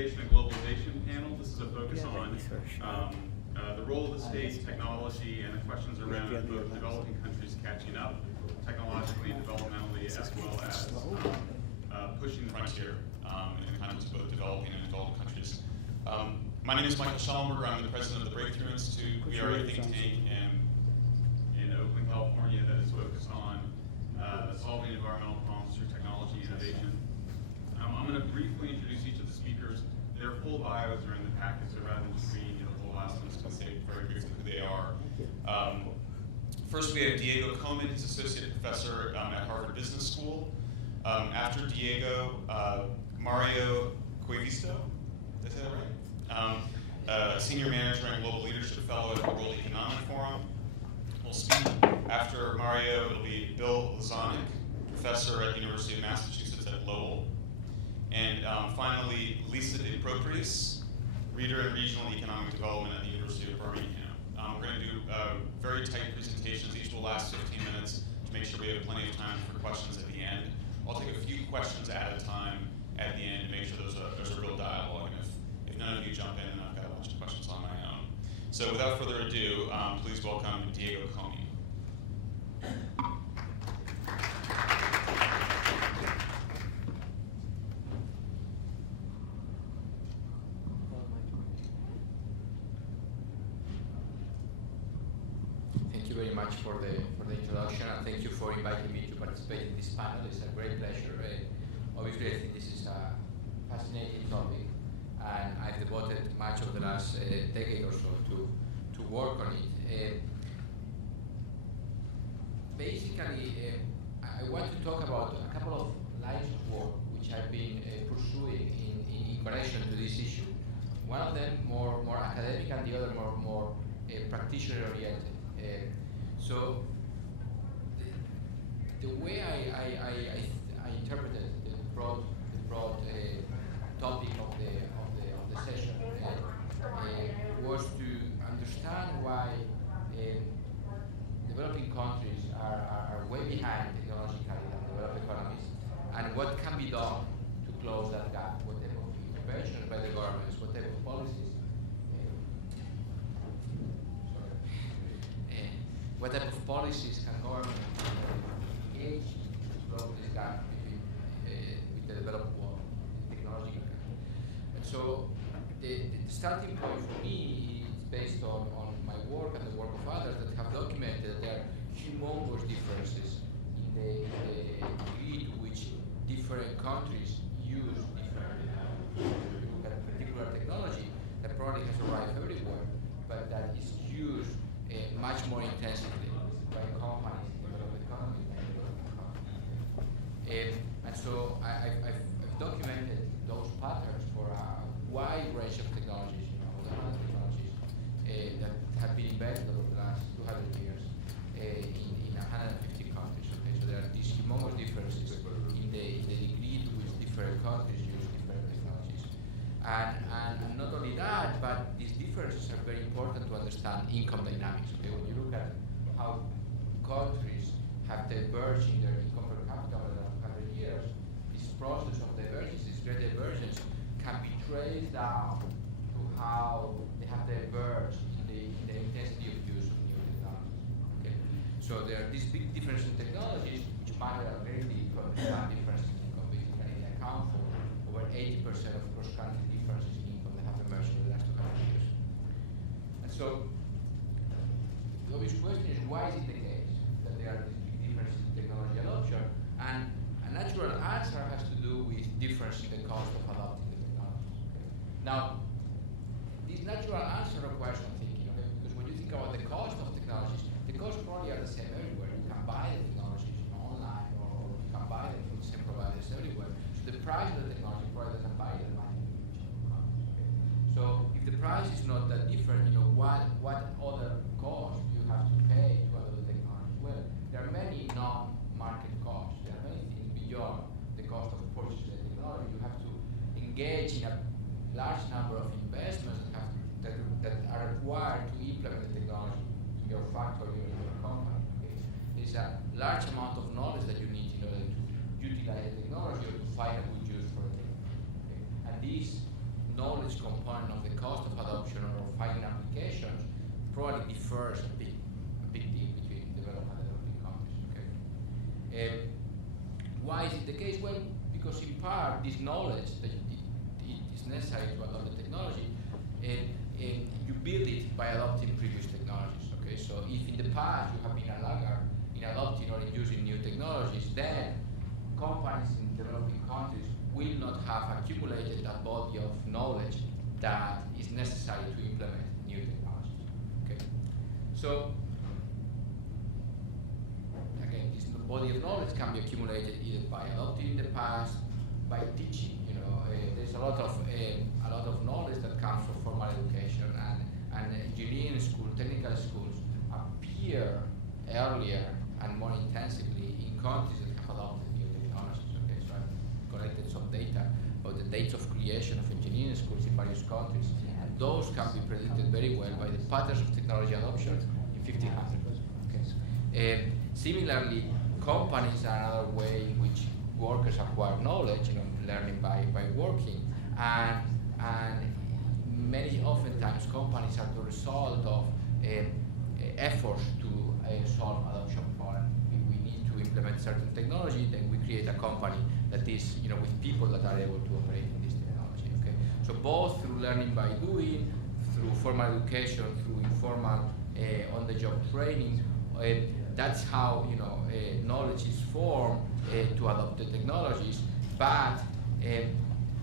Innovation and Globalization panel. This is a focus on the role of the state, technology, and the questions around both developing countries catching up technologically and developmentally, as well as pushing the frontier in the context of both developing and developed countries. My name is Michael Schallenberger. I'm the president of the Breakthrough Institute. We are a think tank in Oakland, California, that is focused on solving environmental problems through technology innovation. I'm going to briefly introduce each of the speakers. Their full bios are in the packet, so rather than just reading the whole last one, I'm just going to say very briefly who they are. First, we have Diego Coman. He's associate professor at Harvard Business School. After Diego, Mario Cuevisto, did I say that right? Senior manager and global leadership fellow at the World Economic Forum. Will speak after Mario. It'll be Bill Lazonic, professor at the University of Massachusetts at Lowell. And finally, Lisa De Proprius, reader in regional economic development at the University of Birmingham. We're going to do very tight presentations. Each will last 15 minutes to make sure we have plenty of time for questions at the end. I'll take a few questions at a time at the end to make sure there's a real dialogue. And if none of you jump in, then I've got a bunch of questions on my own. So without further ado, please welcome Diego Coman. Thank you very much for the introduction, and thank you for inviting me to participate in this panel. It's a great pleasure. Obviously, I think this is a fascinating topic, and I've devoted much of the last decade or so to work on it. Basically, I want to talk about a couple of lines of work which I've been pursuing in connection to this issue. One of them more academic, and the other more practitioner-oriented. So the way I interpreted the broad topic of the session was to understand why developing countries are way behind technologically than developed economies, and what can be done to close that gap. What type of interventions by the governments, what type of policies. What type of policies can government engage to close this gap between with the developed world, the technological gap? And so the starting point for me is based on my work and the work of others that have documented that there are humongous differences in the degree to which different countries use different particular technology that probably has arrived everywhere, but that is used much more intensively by companies in developed economies than developed economies. And so I've documented those patterns for a wide range of technologies, technologies that have been invented over the last 200 years in 150 countries. Okay? So there are these humongous differences in the degree to which different countries use different technologies. And not only that, but these differences are very important to understand income dynamics. Okay? When you look at how countries have diverged in their income per capita over the last 100 years, this process of divergence, this great divergence, can be traced down to how they have diverged in the intensity of use of new technologies. Okay? So there are these big differences in technologies which matter greatly to understand differences in income. Basically, they account for over 80% of cross-country differences in income that have emerged in the last 200 years. And so the obvious question is, why is it the case that there are these big differences in technology adoption? And a natural answer has to do with difference in the cost of adopting the technologies. Okay? Now, this natural answer requires some thinking, okay? Because when you think about the cost of technologies, the costs probably are the same everywhere. You can buy the technologies online, or you can buy them from the same providers everywhere. So the price of the technology probably doesn't buy the money. Okay? So if the price is not that different, what other costs do you have to pay to adopt the technology? Well, there are many non-market costs. There are many things beyond the cost of purchasing the technology. You have to engage in a large number of investments that are required to implement the technology in your factory or in your company. Okay? There's a large amount of knowledge that you need in order to utilize the technology or to find a good use for it. Okay? And these knowledge component of the cost of adoption or finding applications probably differs a big deal between developed and developing countries. Okay. Why is it the case? Well, because in part this knowledge that is necessary to adopt the technology, you build it by adopting previous technologies. Okay, so if in the past you have been a laggard in adopting or in using new technologies, then companies in developing countries will not have accumulated that body of knowledge that is necessary to implement new technologies. Okay, so again, this body of knowledge can be accumulated either by adopting in the past, by teaching. There's a lot of knowledge that comes from formal education, and engineering schools, technical schools appear earlier and more intensively in countries that have adopted new technologies. Okay, so I've collected some data about the dates of creation of engineering schools in various countries, and those can be predicted very well by the patterns of technology adoption in 1500. Okay. Similarly, companies are another way in which workers acquire knowledge, learning by working, and many oftentimes companies are the result of efforts to solve adoption problem. We need to implement certain technology, then we create a company that is, with people that are able to operate in this technology. Okay, so both through learning by doing, through formal education, through informal on-the-job training. That's how knowledge is formed to adopt the technologies, but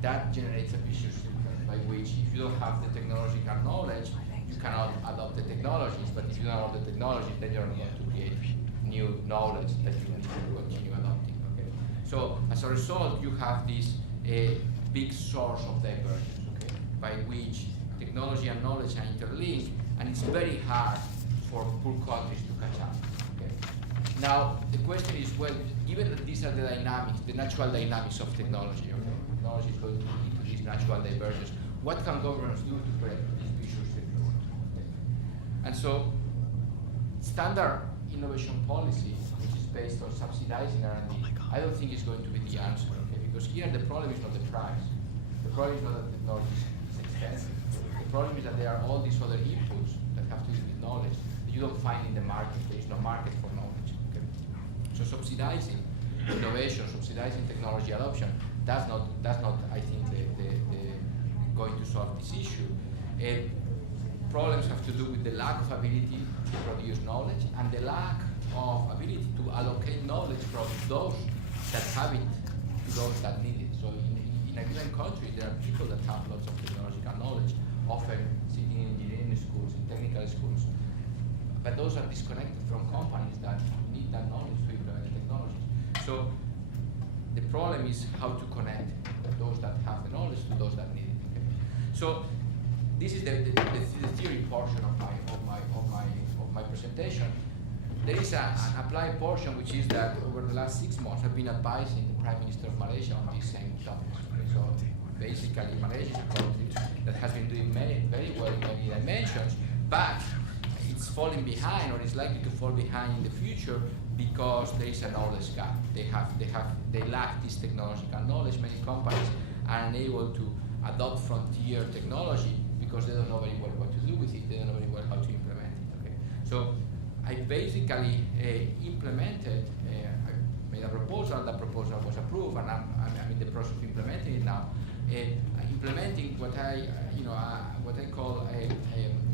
that generates a vicious circle by which if you don't have the technological knowledge, you cannot adopt the technologies, but if you don't have the technologies, then you're not going to create new knowledge that you need to continue adopting. Okay? So as a result, you have this big source of divergence, okay, by which technology and knowledge are interlinked, and it's very hard for poor countries to catch up. Okay? Now, the question is, well, given that these are the dynamics, the natural dynamics of technology, okay? Technology is going to lead to this natural divergence. What can governments do to correct this vicious circle? Okay? And so, standard innovation policy, which is based on subsidizing R&D, I don't think is going to be the answer, okay? Because here the problem is not the price. The problem is not that the technology is expensive. The problem is that there are all these other inputs that have to do with knowledge that you don't find in the market. There is no market for knowledge. Okay? So subsidizing innovation, subsidizing technology adoption, that's not I think, going to solve this issue. Problems have to do with the lack of ability to produce knowledge and the lack of ability to allocate knowledge from those that have it to those that need it. So in a given country, there are people that have lots of technological knowledge, often sitting in engineering schools, in technical schools, but those are disconnected from companies that need that knowledge to implement the technologies. So the problem is how to connect those that have the knowledge to those that need it. Okay? So this is the theory portion of my presentation. There is an applied portion, which is that over the last 6 months I've been advising the Prime Minister of Malaysia on these same topics. Okay? So basically Malaysia is a country that has been doing very well in many dimensions, but it's falling behind, or is likely to fall behind in the future, because there is a knowledge gap. They lack this technological knowledge. Many companies are unable to adopt frontier technology because they don't know very well what to do with it. They don't know very well how to implement it. Okay, so I basically implemented. I made a proposal. That proposal was approved, and I'm in the process of implementing it now. Implementing what I call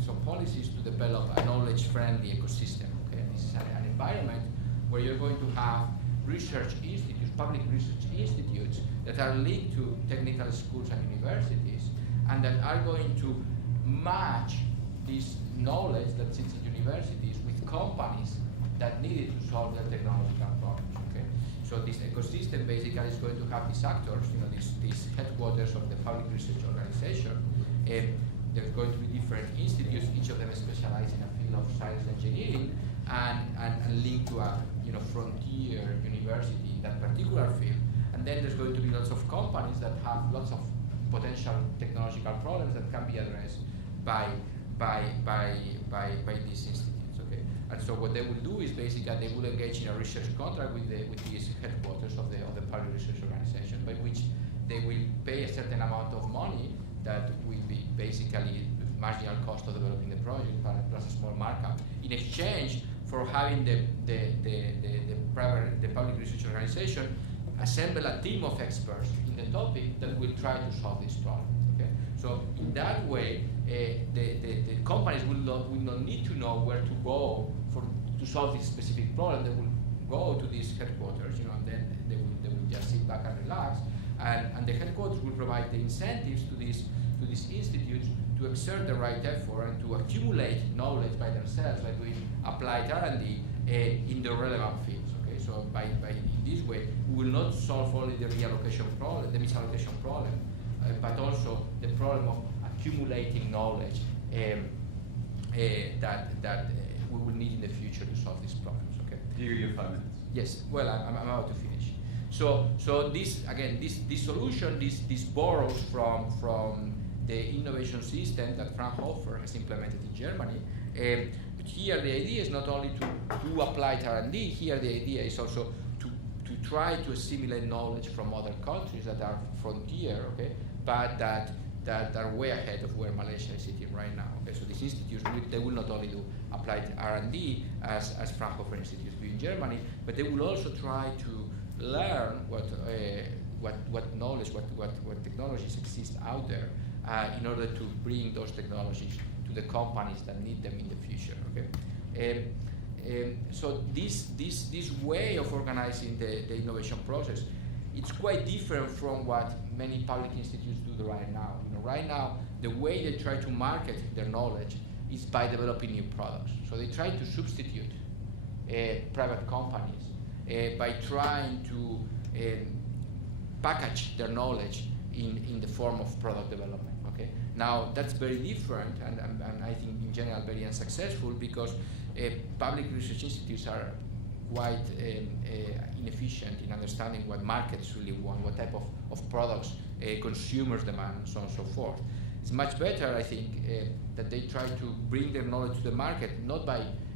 some policies to develop a knowledge-friendly ecosystem. Okay, this is an environment where you're going to have research institutes, public research institutes that are linked to technical schools and universities, and that are going to match this knowledge that sits in universities with companies that need it to solve their technological problems. Okay, so this ecosystem basically is going to have these actors, these headquarters of the public research organization. There's going to be different institutes, each of them specialized in a field of science and engineering, and linked to a frontier university in that particular field. And then there's going to be lots of companies that have lots of potential technological problems that can be addressed by these institutes. Okay, and so what they will do is basically they will engage in a research contract with these headquarters of the public research organization, by which they will pay a certain amount of money that will be basically marginal cost of developing the project plus a small markup in exchange for having the public research organization assemble a team of experts in the topic that will try to solve this problem. Okay? So in that way, the companies will not need to know where to go to solve this specific problem. They will go to these headquarters, and then they will just sit back and relax, and the headquarters will provide the incentives to these institutes to exert the right effort and to accumulate knowledge by themselves by doing applied R&D in the relevant fields. Okay, so by in this way, we will not solve only the reallocation problem, the misallocation problem, but also the problem of accumulating knowledge that we will need in the future to solve these problems. Okay. Here you have 5 minutes. Yes. Well, I'm about to finish. So this again, this solution, this borrows from the innovation system that Fraunhofer has implemented in Germany. But here the idea is not only to do applied R&D. Here the idea is also to try to assimilate knowledge from other countries that are frontier, okay, but that are way ahead of where Malaysia is sitting right now. Okay, so these institutes they will not only do applied R&D as Fraunhofer institutes do in Germany, but they will also try to learn what knowledge, what technologies exist out there in order to bring those technologies to the companies that need them in the future. Okay, so this way of organizing the innovation process, it's quite different from what many public institutes do right now. Right now, the way they try to market their knowledge is by developing new products. So they try to substitute private companies by trying to package their knowledge in the form of product development. Okay. Now that's very different, and I think in general very unsuccessful because public research institutes are quite inefficient in understanding what markets really want, what type of products consumers demand, and so on and so forth. It's much better, I think, that they try to bring their knowledge to the market, not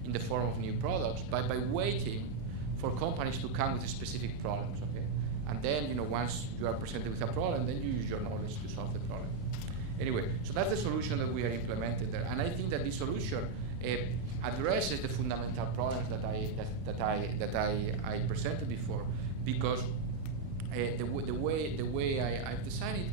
in the form of new products, but by waiting for companies to come with specific problems. Okay, and then once you are presented with a problem, then you use your knowledge to solve the problem. Anyway, so that's the solution that we are implementing there, and I think that this solution addresses the fundamental problems that I presented before, because the way I've designed it,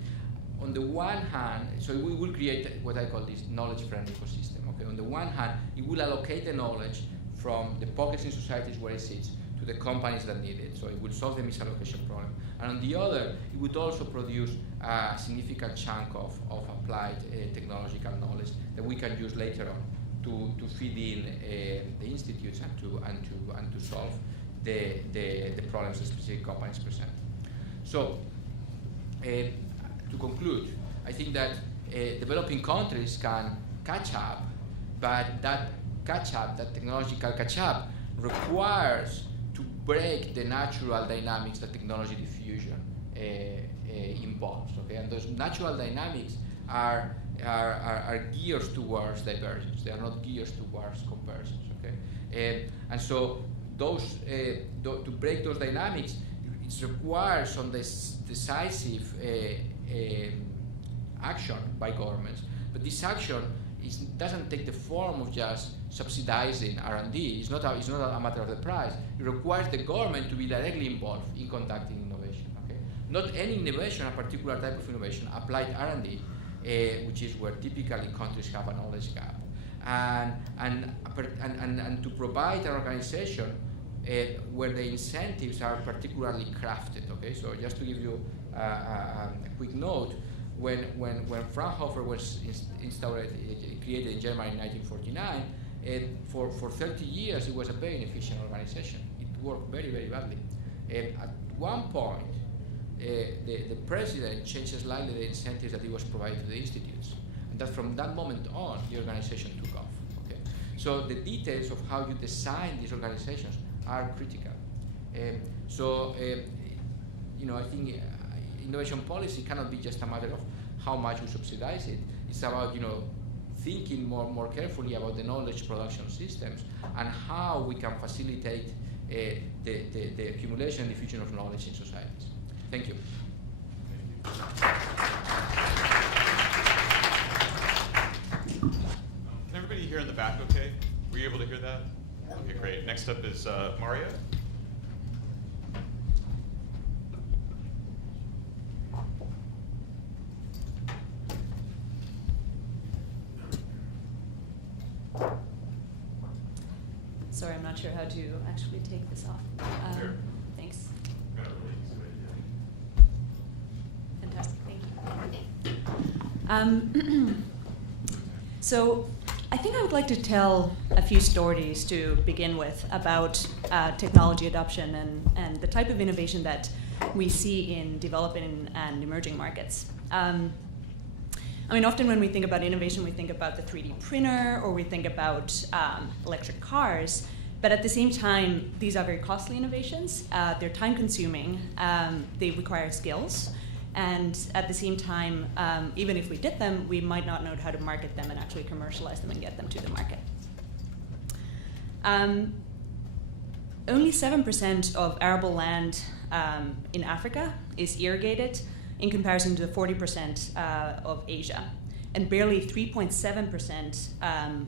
on the one hand, so we will create what I call this knowledge-friendly ecosystem. Okay, on the one hand, it will allocate the knowledge from the pockets in societies where it sits to the companies that need it. So it will solve the misallocation problem. And on the other, it would also produce a significant chunk of applied technological knowledge that we can use later on to feed in the institutes and to solve the problems that specific companies present. So to conclude, I think that developing countries can catch up, but that catch-up, that technological catch-up, requires to break the natural dynamics that technology diffusion involves. Okay, and those natural dynamics are geared towards divergence. They are not geared towards convergence. Okay, and so those to break those dynamics, it requires some decisive action by governments. But this action doesn't take the form of just subsidizing R&D. It's not a matter of the price. It requires the government to be directly involved in conducting innovation. Okay? Not any innovation, a particular type of innovation, applied R&D, which is where typically countries have a knowledge gap, and to provide an organization where the incentives are particularly crafted. Okay, so just to give you a quick note, when Fraunhofer was created in Germany in 1949, for 30 years it was a very inefficient organization. It worked very, very badly. At one point, the president changed slightly the incentives that he was providing to the institutes, and that from that moment on, the organization took off. Okay, so the details of how you design these organizations are critical. I think innovation policy cannot be just a matter of how much we subsidize it. It's about thinking more carefully about the knowledge production systems and how we can facilitate the accumulation and diffusion of knowledge in societies. Thank you. Thank you. back okay? Were you able to hear that? Okay, great. Next up is Mario. Sorry, I'm not sure how to actually take this off. Sure. Thanks. Fantastic, thank you. So I think I would like to tell a few stories to begin with about technology adoption and the type of innovation that we see in developing and emerging markets. I mean, often when we think about innovation, we think about the 3D printer or we think about electric cars. But at the same time, these are very costly innovations. They're time-consuming. They require skills. And at the same time, even if we did them, we might not know how to market them and actually commercialize them and get them to the market. Only 7% of arable land in Africa is irrigated in comparison to the 40% of Asia. And barely 3.7%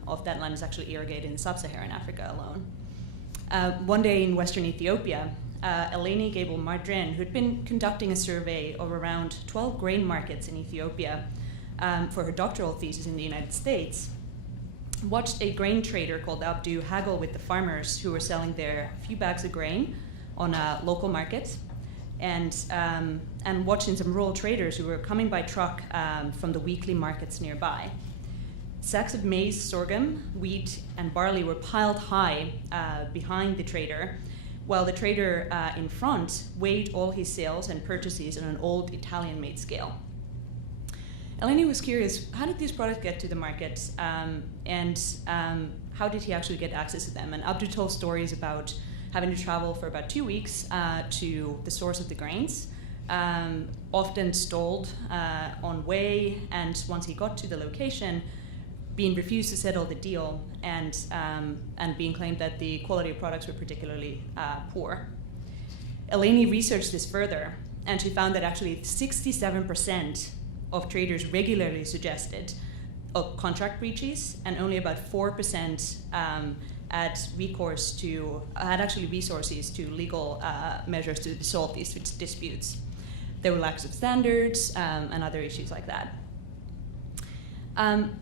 of that land is actually irrigated in sub-Saharan Africa alone. One day in Western Ethiopia, Eleni Gable-Madrin, who'd been conducting a survey of around 12 grain markets in Ethiopia for her doctoral thesis in the United States, watched a grain trader called Abdu haggle with the farmers who were selling their few bags of grain on a local market, and watching some rural traders who were coming by truck from the weekly markets nearby. Sacks of maize, sorghum, wheat, and barley were piled high behind the trader, while the trader in front weighed all his sales and purchases on an old Italian-made scale. Eleni was curious, how did these products get to the market, and how did he actually get access to them? And Abdu told stories about having to travel for about 2 weeks to the source of the grains, often stalled on way, and once he got to the location, being refused to settle the deal, and being claimed that the quality of products were particularly poor. Eleni researched this further, and she found that actually 67% of traders regularly suggested contract breaches, and only about 4% had actually resources to legal measures to solve these disputes. There were lacks of standards and other issues like that.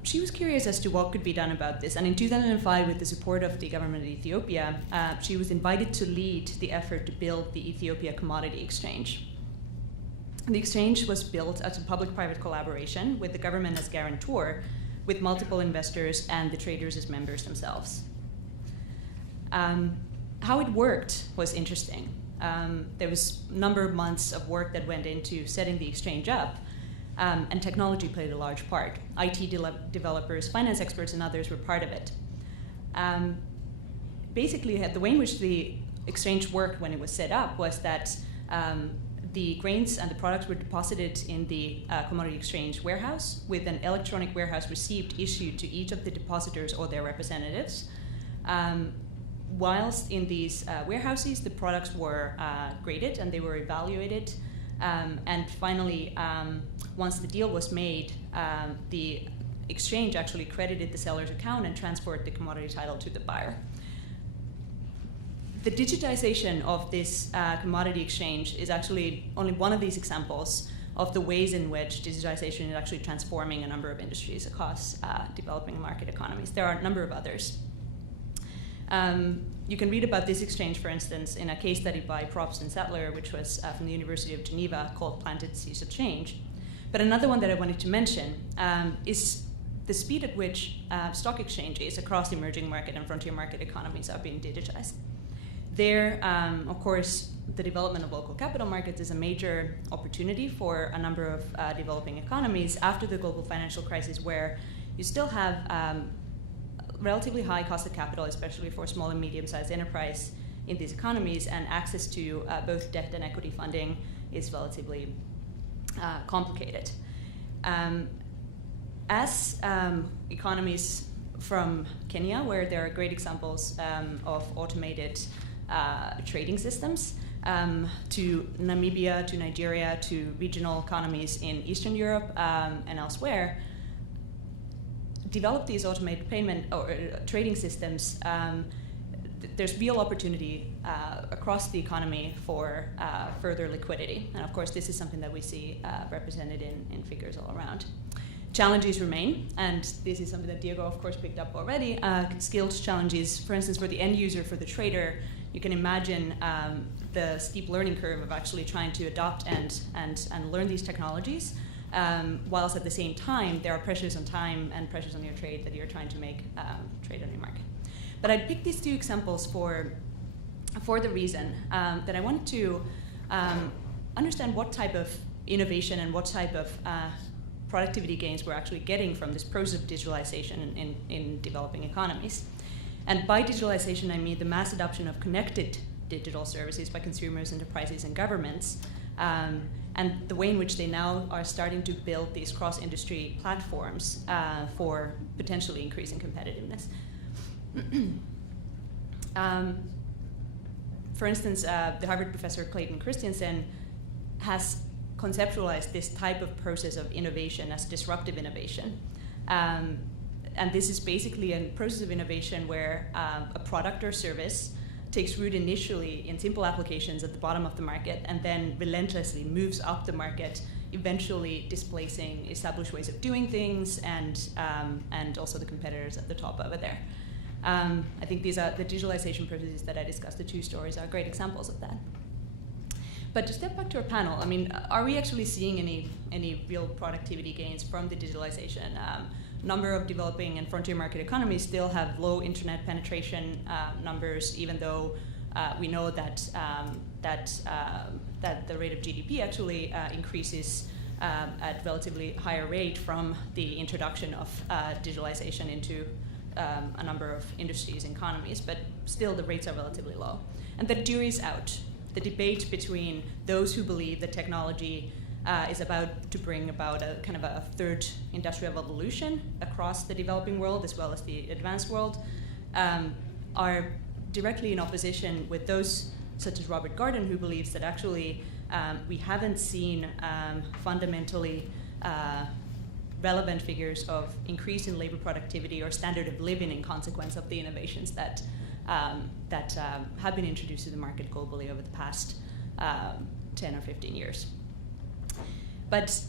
She was curious as to what could be done about this, and in 2005, with the support of the government of Ethiopia, she was invited to lead the effort to build the Ethiopia Commodity Exchange. The exchange was built as a public-private collaboration with the government as guarantor, with multiple investors and the traders as members themselves. How it worked was interesting. There was a number of months of work that went into setting the exchange up, and technology played a large part. IT developers, finance experts, and others were part of it. Basically, the way in which the exchange worked when it was set up was that the grains and the products were deposited in the commodity exchange warehouse with an electronic warehouse receipt issued to each of the depositors or their representatives. Whilst in these warehouses, the products were graded and they were evaluated. And finally, once the deal was made, the exchange actually credited the seller's account and transferred the commodity title to the buyer. The digitization of this commodity exchange is actually only one of these examples of the ways in which digitization is actually transforming a number of industries across developing market economies. There are a number of others. You can read about this exchange, for instance, in a case study by Probst and Sattler, which was from the University of Geneva, called Planted Seeds of Change. But another one that I wanted to mention is the speed at which stock exchanges across emerging market and frontier market economies are being digitized. There, of course, the development of local capital markets is a major opportunity for a number of developing economies after the global financial crisis, where you still have relatively high cost of capital, especially for small and medium-sized enterprise in these economies, and access to both debt and equity funding is relatively complicated. As economies from Kenya, where there are great examples of automated trading systems, to Namibia, to Nigeria, to regional economies in Eastern Europe and elsewhere, develop these automated payment or trading systems, there's real opportunity across the economy for further liquidity. And of course, this is something that we see represented in figures all around. Challenges remain, and this is something that Diego, of course, picked up already. Skills challenges, for instance, for the end user, for the trader, you can imagine the steep learning curve of actually trying to adopt and learn these technologies, whilst at the same time, there are pressures on time and pressures on your trade that you're trying to make trade on your market. But I'd pick these two examples for the reason that I wanted to understand what type of innovation and what type of productivity gains we're actually getting from this process of digitalization in developing economies. And by digitalization, I mean the mass adoption of connected digital services by consumers, enterprises, and governments, and the way in which they now are starting to build these cross-industry platforms for potentially increasing competitiveness. For instance, the Harvard professor Clayton Christensen has conceptualized this type of process of innovation as disruptive innovation. And this is basically a process of innovation where a product or service takes root initially in simple applications at the bottom of the market and then relentlessly moves up the market, eventually displacing established ways of doing things and also the competitors at the top over there. I think these are the digitalization processes that I discussed. The two stories are great examples of that. But to step back to our panel, I mean, are we actually seeing any real productivity gains from the digitalization? Number of developing and frontier market economies still have low internet penetration numbers, even though we know that that the rate of GDP actually increases at relatively higher rate from the introduction of digitalization into a number of industries and economies, but still the rates are relatively low. And the jury's out. The debate between those who believe that technology is about to bring about a kind of a third industrial revolution across the developing world as well as the advanced world are directly in opposition with those such as Robert Garden, who believes that actually we haven't seen fundamentally relevant figures of increase in labor productivity or standard of living in consequence of the innovations that have been introduced to the market globally over the past 10 or 15 years. But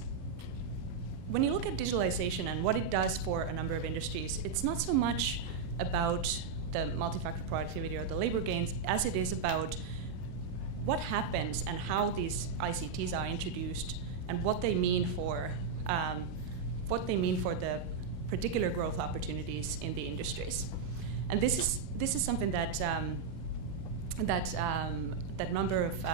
when you look at digitalization and what it does for a number of industries, it's not so much about the multi-factor productivity or the labor gains as it is about what happens and how these ICTs are introduced and what they mean for the particular growth opportunities in the industries. And this is something that that number of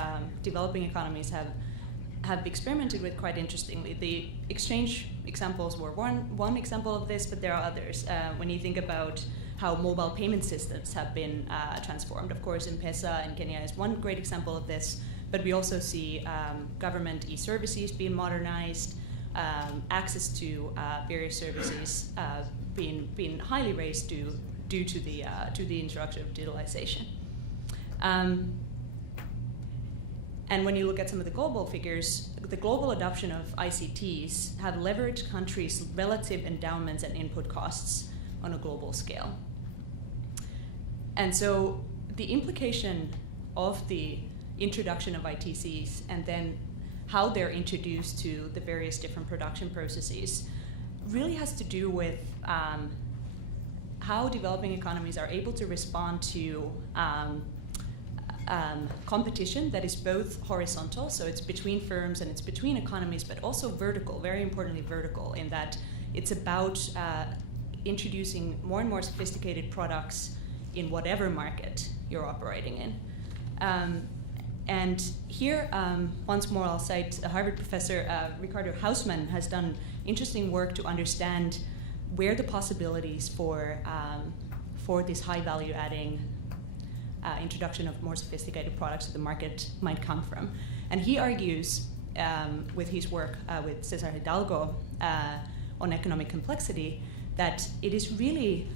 developing economies have experimented with quite interestingly. The exchange examples were one example of this, but there are others. When you think about how mobile payment systems have been transformed, of course, M-Pesa in Kenya is one great example of this, but we also see government e-services being modernized, access to various services being highly raised due to the introduction of digitalization. And when you look at some of the global figures, the global adoption of ICTs have leveraged countries' relative endowments and input costs on a global scale. And so the implication of the introduction of ITCs and then how they're introduced to the various different production processes really has to do with how developing economies are able to respond to competition that is both horizontal, so it's between firms and it's between economies, but also vertical, very importantly vertical, in that it's about introducing more and more sophisticated products in whatever market you're operating in. And here, once more, I'll cite a Harvard professor, Ricardo Hausmann, has done interesting work to understand where the possibilities for this high value adding introduction of more sophisticated products to the market might come from. And he argues with his work with Cesar Hidalgo on economic complexity that it is really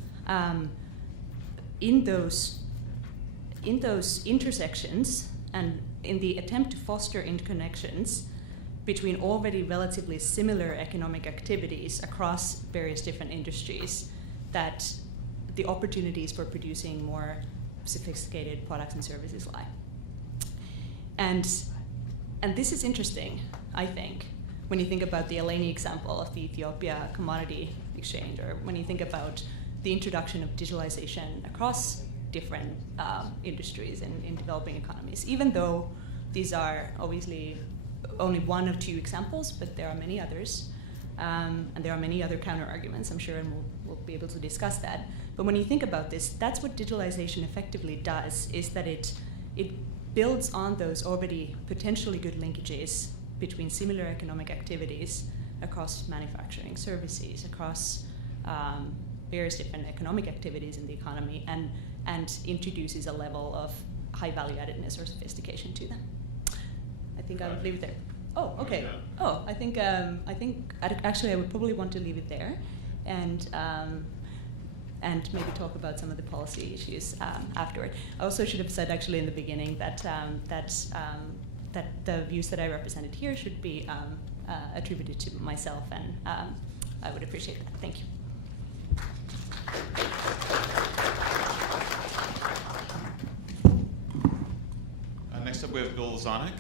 in those intersections and in the attempt to foster interconnections between already relatively similar economic activities across various different industries, that the opportunities for producing more sophisticated products and services lie. And this is interesting, I think, when you think about the Eleni example of the Ethiopia commodity exchange, or when you think about the introduction of digitalization across different industries in developing economies, even though these are obviously only one of two examples, but there are many others, and there are many other counter-arguments, I'm sure, and we'll be able to discuss that. But when you think about this, that's what digitalization effectively does, is that it builds on those already potentially good linkages between similar economic activities across manufacturing, services, across various different economic activities in the economy, and introduces a level of high value addedness or sophistication to them. I think I would leave it there. Oh, okay. Yeah. Oh, I think actually I would probably want to leave it there, and maybe talk about some of the policy issues afterward. I also should have said actually in the beginning that that the views that I represented here should be attributed to myself, and I would appreciate that. Thank you. Next up, we have Bill Zonik.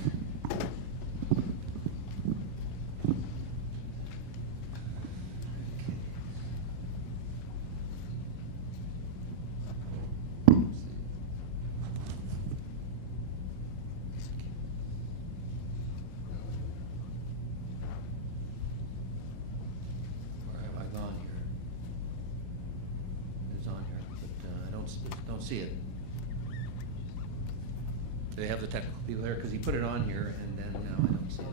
See it. Do they have the technical people there? Because he put it on here, and then now I don't see it.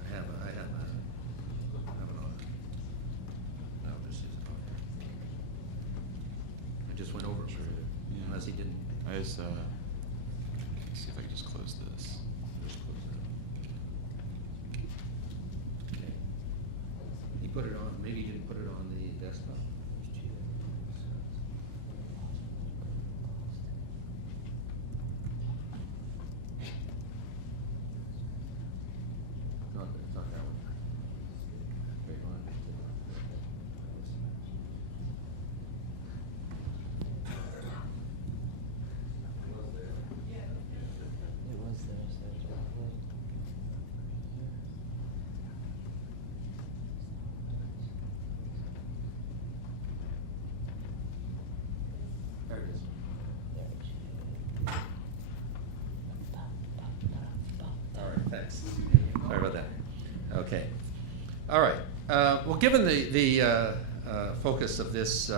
I have it on. No, this isn't on there. I just went over it, Yeah. unless he didn't. I just see if I can just close this. Okay. He put it on. Maybe he didn't put it on the desktop. Thanks. Sorry about that. Okay. All right. Well, given the focus of this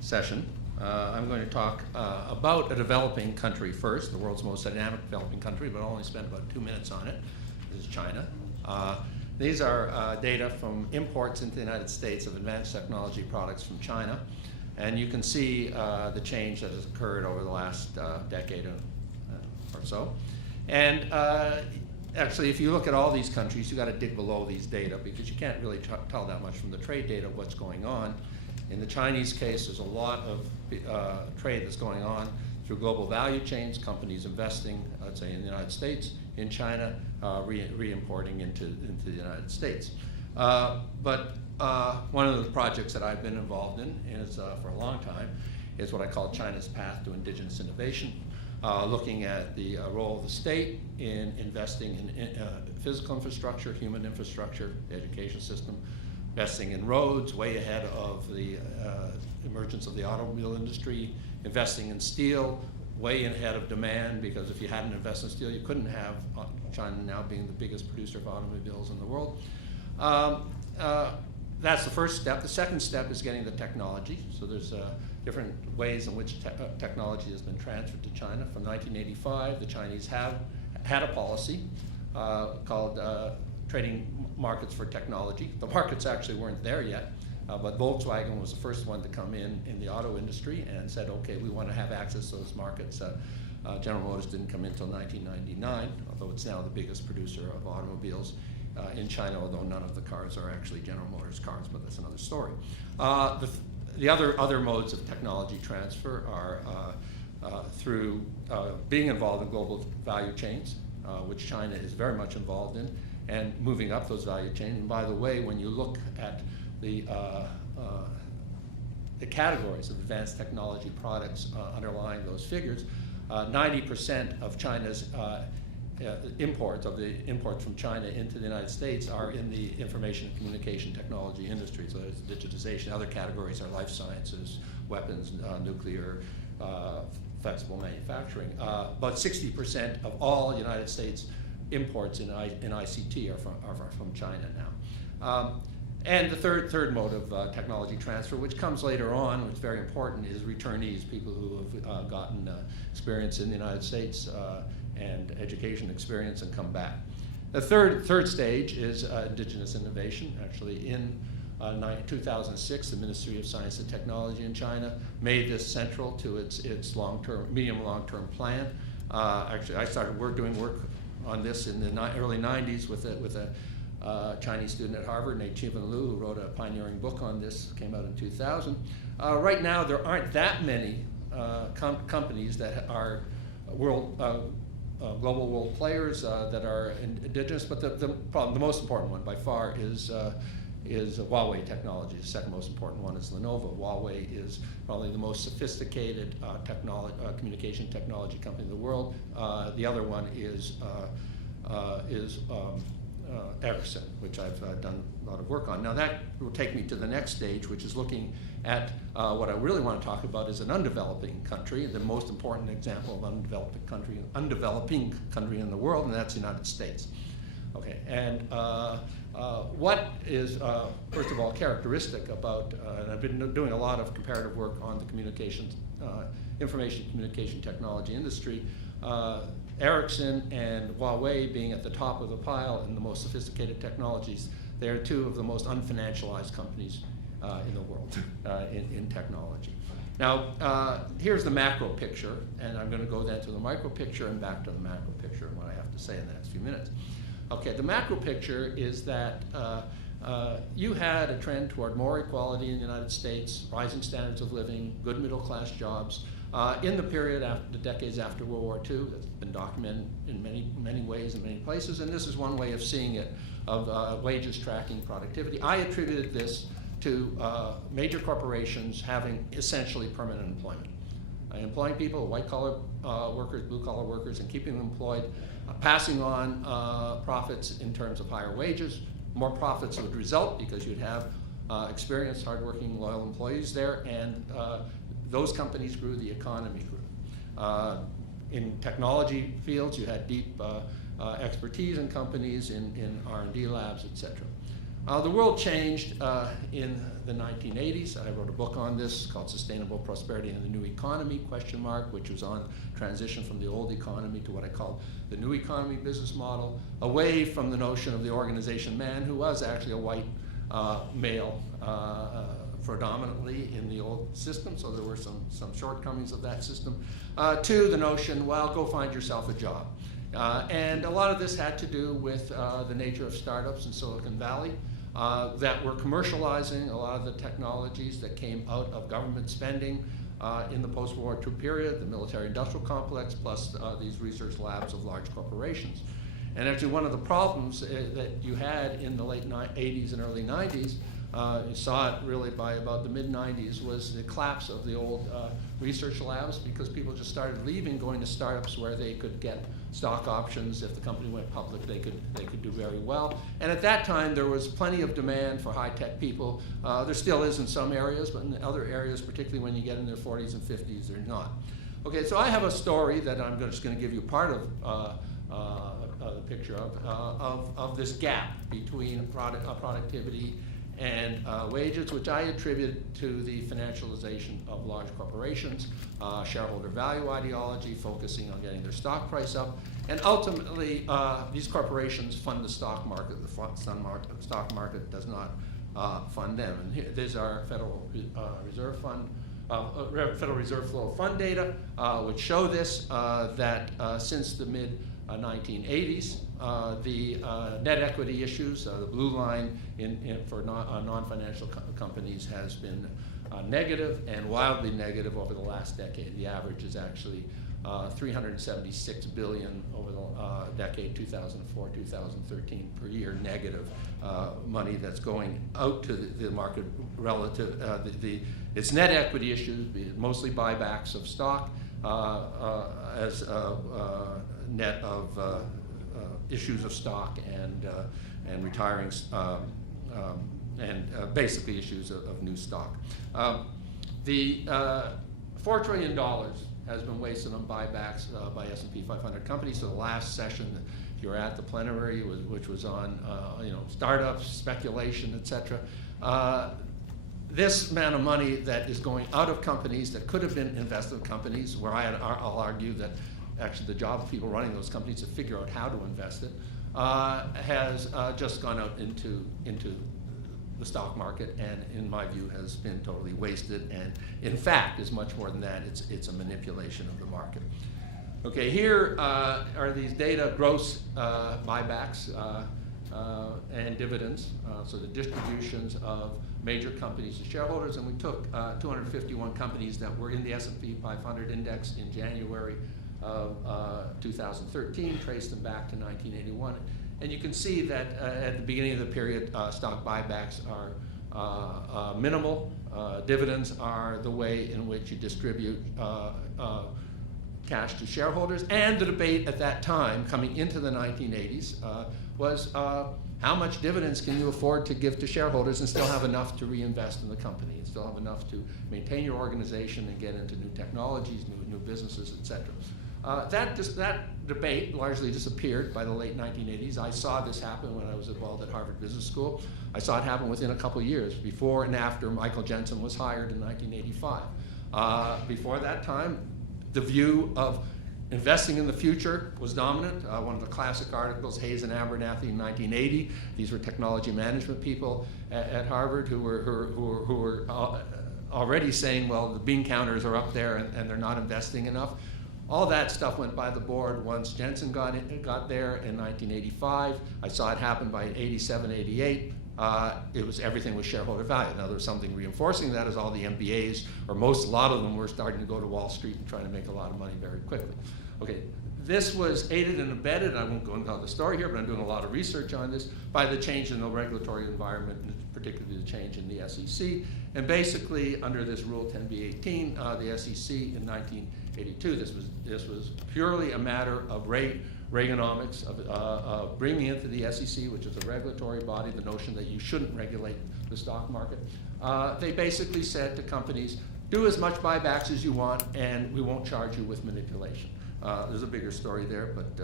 session, I'm going to talk about a developing country first, the world's most dynamic developing country, but I'll only spend about 2 minutes on it. This is China. These are data from imports into the United States of advanced technology products from China. And you can see the change that has occurred over the last decade or so. And actually, if you look at all these countries, you've got to dig below these data, because you can't really tell that much from the trade data what's going on. In the Chinese case, there's a lot of trade that's going on through global value chains, companies investing, let's say, in the United States, in China, re-importing into the United States. But one of the projects that I've been involved in is, for a long time, is what I call China's Path to Indigenous Innovation. Looking at the role of the state in investing in physical infrastructure, human infrastructure, the education system, investing in roads, way ahead of the emergence of the automobile industry, investing in steel, way ahead of demand, because if you hadn't invested in steel, you couldn't have China now being the biggest producer of automobiles in the world. That's the first step. The second step is getting the technology. So there's different ways in which technology has been transferred to China. From 1985, the Chinese have had a policy called trading markets for technology. The markets actually weren't there yet, but Volkswagen was the first one to come in the auto industry and said, okay, we want to have access to those markets. General Motors didn't come in until 1999, although it's now the biggest producer of automobiles in China, although none of the cars are actually General Motors cars, but that's another story. The other modes of technology transfer are through being involved in global value chains, which China is very much involved in, and moving up those value chains. And by the way, when you look at the categories of advanced technology products underlying those figures, 90% of China's imports from China into the United States are in the information and communication technology industry. So there's digitization. Other categories are life sciences, weapons, nuclear, flexible manufacturing. About 60% of all United States imports in ICT are from China now. And the third mode of technology transfer, which comes later on, which is very important, is returnees, people who have gotten experience in the United States and education experience and come back. The third stage is indigenous innovation. Actually, in 2006, the Ministry of Science and Technology in China made this central to its medium long-term plan. Actually, I started doing work on this in the early 90s with a Chinese student at Harvard named Qivin Liu, who wrote a pioneering book on this, came out in 2000. Right now, there aren't that many companies that are global world players that are indigenous, but the most important one by far is Huawei Technology. The second most important one is Lenovo. Huawei is probably the most sophisticated communication technology company in the world. The other one is Ericsson, which I've done a lot of work on. Now that will take me to the next stage, which is looking at what I really want to talk about is an undeveloping country, the most important example of undeveloping country in the world, and that's the United States. Okay, and what is, first of all, characteristic about, and I've been doing a lot of comparative work on the information communication technology industry, Ericsson and Huawei being at the top of the pile in the most sophisticated technologies, they are two of the most unfinancialized companies in the world in technology. Now, here's the macro picture, and I'm going to go then to the micro picture and back to the macro picture and what I have to say in the next few minutes. Okay, the macro picture is that you had a trend toward more equality in the United States, rising standards of living, good middle-class jobs, in the period after the decades after World War II. That's been documented in many ways in many places, and this is one way of seeing it, of wages tracking productivity. I attributed this to major corporations having essentially permanent employment. Employing people, white-collar workers, blue-collar workers, and keeping them employed, passing on profits in terms of higher wages. More profits would result because you'd have experienced, hardworking, loyal employees there, and those companies grew, the economy grew. In technology fields, you had deep expertise in companies, in R&D labs, et cetera. The world changed in the 1980s. I wrote a book on this called Sustainable Prosperity in the New Economy, ? Which was on transition from the old economy to what I call the new economy business model, away from the notion of the organization man, who was actually a white male predominantly in the old system, so there were some shortcomings of that system, to the notion, well, go find yourself a job. And a lot of this had to do with the nature of startups in Silicon Valley that were commercializing a lot of the technologies that came out of government spending in the post-World War II period, the military-industrial complex, plus these research labs of large corporations. And actually one of the problems that you had in the late 80s and early 90s, you saw it really by about the mid-90s, was the collapse of the old research labs, because people just started leaving, going to startups where they could get stock options. If the company went public, they could do very well. And at that time, there was plenty of demand for high-tech people. There still is in some areas, but in other areas, particularly when you get in their 40s and 50s, they're not. Okay, so I have a story that I'm just going to give you part of the picture of this gap between productivity and wages, which I attribute to the financialization of large corporations, shareholder value ideology, focusing on getting their stock price up, and ultimately these corporations fund the stock market. The stock market does not fund them. And here, these are Federal Reserve Fund, Federal Reserve flow fund data, which show this, that since the mid-1980s, the net equity issues, the blue line for non-financial companies has been negative and wildly negative over the last decade. The average is actually 376 billion over the decade 2004-2013 per year negative money that's going out to the market relative. Its net equity issues, mostly buybacks of stock as net of issues of stock and retiring and basically issues of new stock. The $4 trillion has been wasted on buybacks by S&P 500 companies. So the last session, if you were at the plenary, which was on startups, speculation, etc. This amount of money that is going out of companies that could have been invested in companies, where I'll argue that actually the job of people running those companies to figure out how to invest it, has just gone out into the stock market, and in my view has been totally wasted, and in fact is much more than that. It's a manipulation of the market. Okay, here are these data, gross buybacks and dividends, so the distributions of major companies to shareholders, and we took 251 companies that were in the S&P 500 index in January of 2013, traced them back to 1981. And you can see that at the beginning of the period, stock buybacks are minimal. Dividends are the way in which you distribute cash to shareholders. And the debate at that time, coming into the 1980s, was how much dividends can you afford to give to shareholders and still have enough to reinvest in the company, and still have enough to maintain your organization and get into new technologies, new businesses, etc. That debate largely disappeared by the late 1980s. I saw this happen when I was involved at Harvard Business School. I saw it happen within a couple of years, before and after Michael Jensen was hired in 1985. Before that time, the view of investing in the future was dominant. One of the classic articles, Hayes and Abernathy in 1980. These were technology management people at Harvard who were already saying, well, the bean counters are up there and they're not investing enough. All that stuff went by the board once Jensen got there in 1985. I saw it happen by 87, 88. Everything was shareholder value. Now there was something reinforcing that, as all the MBAs, or a lot of them, were starting to go to Wall Street and trying to make a lot of money very quickly. Okay, this was aided and abetted, I won't go into the story here, but I'm doing a lot of research on this, by the change in the regulatory environment, particularly the change in the SEC. And basically, under this Rule 10b-18, the SEC in 1982, this was purely a matter of Reaganomics, of bringing into the SEC, which is a regulatory body, the notion that you shouldn't regulate the stock market. They basically said to companies, do as much buybacks as you want, and we won't charge you with manipulation. There's a bigger story there, but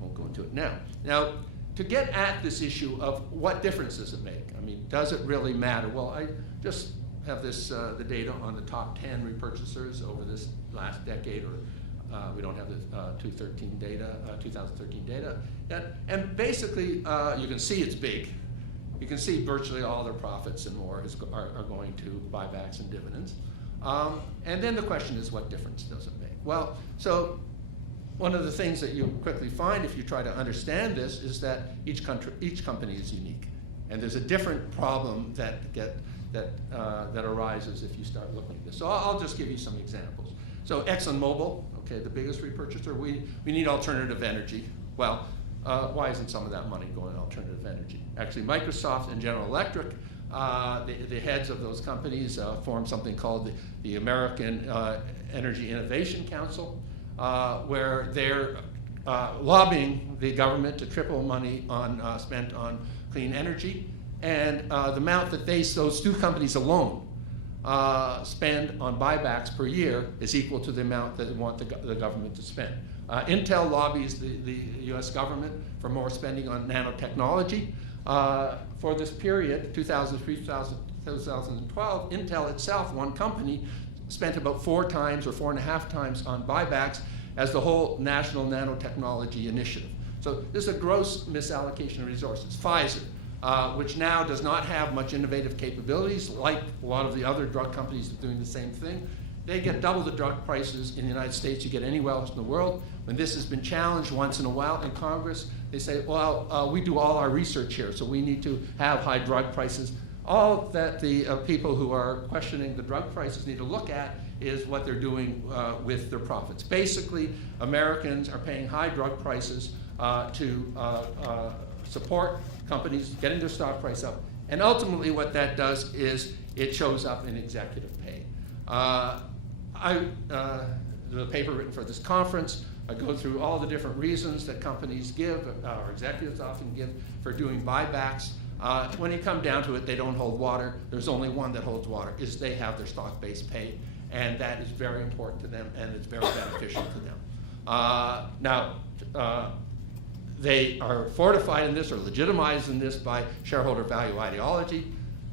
won't go into it now. Now, to get at this issue of what difference does it make? I mean, does it really matter? Well, I just have this, the data on the top 10 repurchasers over this last decade, or we don't have the 2013 data yet. And basically, you can see it's big. You can see virtually all their profits and more are going to buybacks and dividends. And then the question is, what difference does it make? Well, so one of the things that you quickly find if you try to understand this is that each company is unique, and there's a different problem that arises if you start looking at this. So I'll just give you some examples. So ExxonMobil, okay, the biggest repurchaser. We need alternative energy. Well, why isn't some of that money going to alternative energy? Actually, Microsoft and General Electric, the heads of those companies formed something called the American Energy Innovation Council, where they're lobbying the government to triple money spent on clean energy. And the amount that those two companies alone spend on buybacks per year is equal to the amount that they want the government to spend. Intel lobbies the US government for more spending on nanotechnology. For this period, 2003 to 2012, Intel itself, one company, spent about 4 times or 4.5 times on buybacks as the whole national nanotechnology initiative. So this is a gross misallocation of resources. Pfizer, which now does not have much innovative capabilities, like a lot of the other drug companies that are doing the same thing. They get double the drug prices in the United States you get anywhere else in the world. When this has been challenged once in a while in Congress, they say, well, we do all our research here, so we need to have high drug prices. all that the people who are questioning the drug prices need to look at is what they're doing with their profits. Basically, Americans are paying high drug prices to support companies getting their stock price up. And ultimately what that does is it shows up in executive pay. The paper written for this conference, I go through all the different reasons that companies give, or executives often give, for doing buybacks. When you come down to it, they don't hold water. There's only one that holds water, is they have their stock-based pay. And that is very important to them, and it's very beneficial to them. Now, they are fortified in this or legitimized in this by shareholder value ideology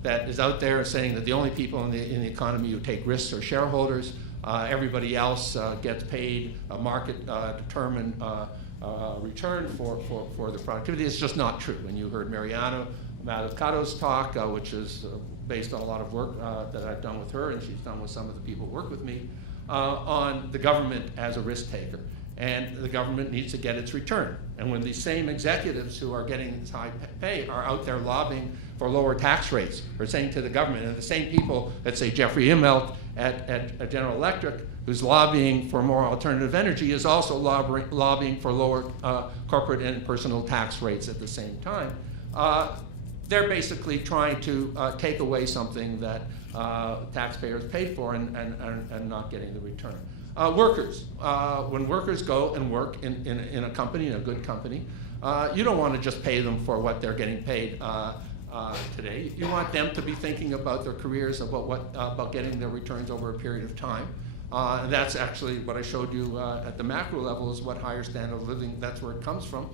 that is out there saying that the only people in the economy who take risks are shareholders. Everybody else gets paid a market-determined return for the productivity. It's just not true. And you heard Mariano Mazzucato's talk, which is based on a lot of work that I've done with her, and she's done with some of the people who work with me, on the government as a risk taker. And the government needs to get its return. And when these same executives who are getting this high pay are out there lobbying for lower tax rates, or saying to the government, and the same people that say Jeffrey Immelt at General Electric, who's lobbying for more alternative energy, is also lobbying for lower corporate and personal tax rates at the same time. They're basically trying to take away something that taxpayers paid for and not getting the return. Workers. When workers go and work in a company, in a good company, you don't want to just pay them for what they're getting paid today. You want them to be thinking about their careers, about getting their returns over a period of time. And that's actually what I showed you at the macro level, is what higher standard of living, that's where it comes from.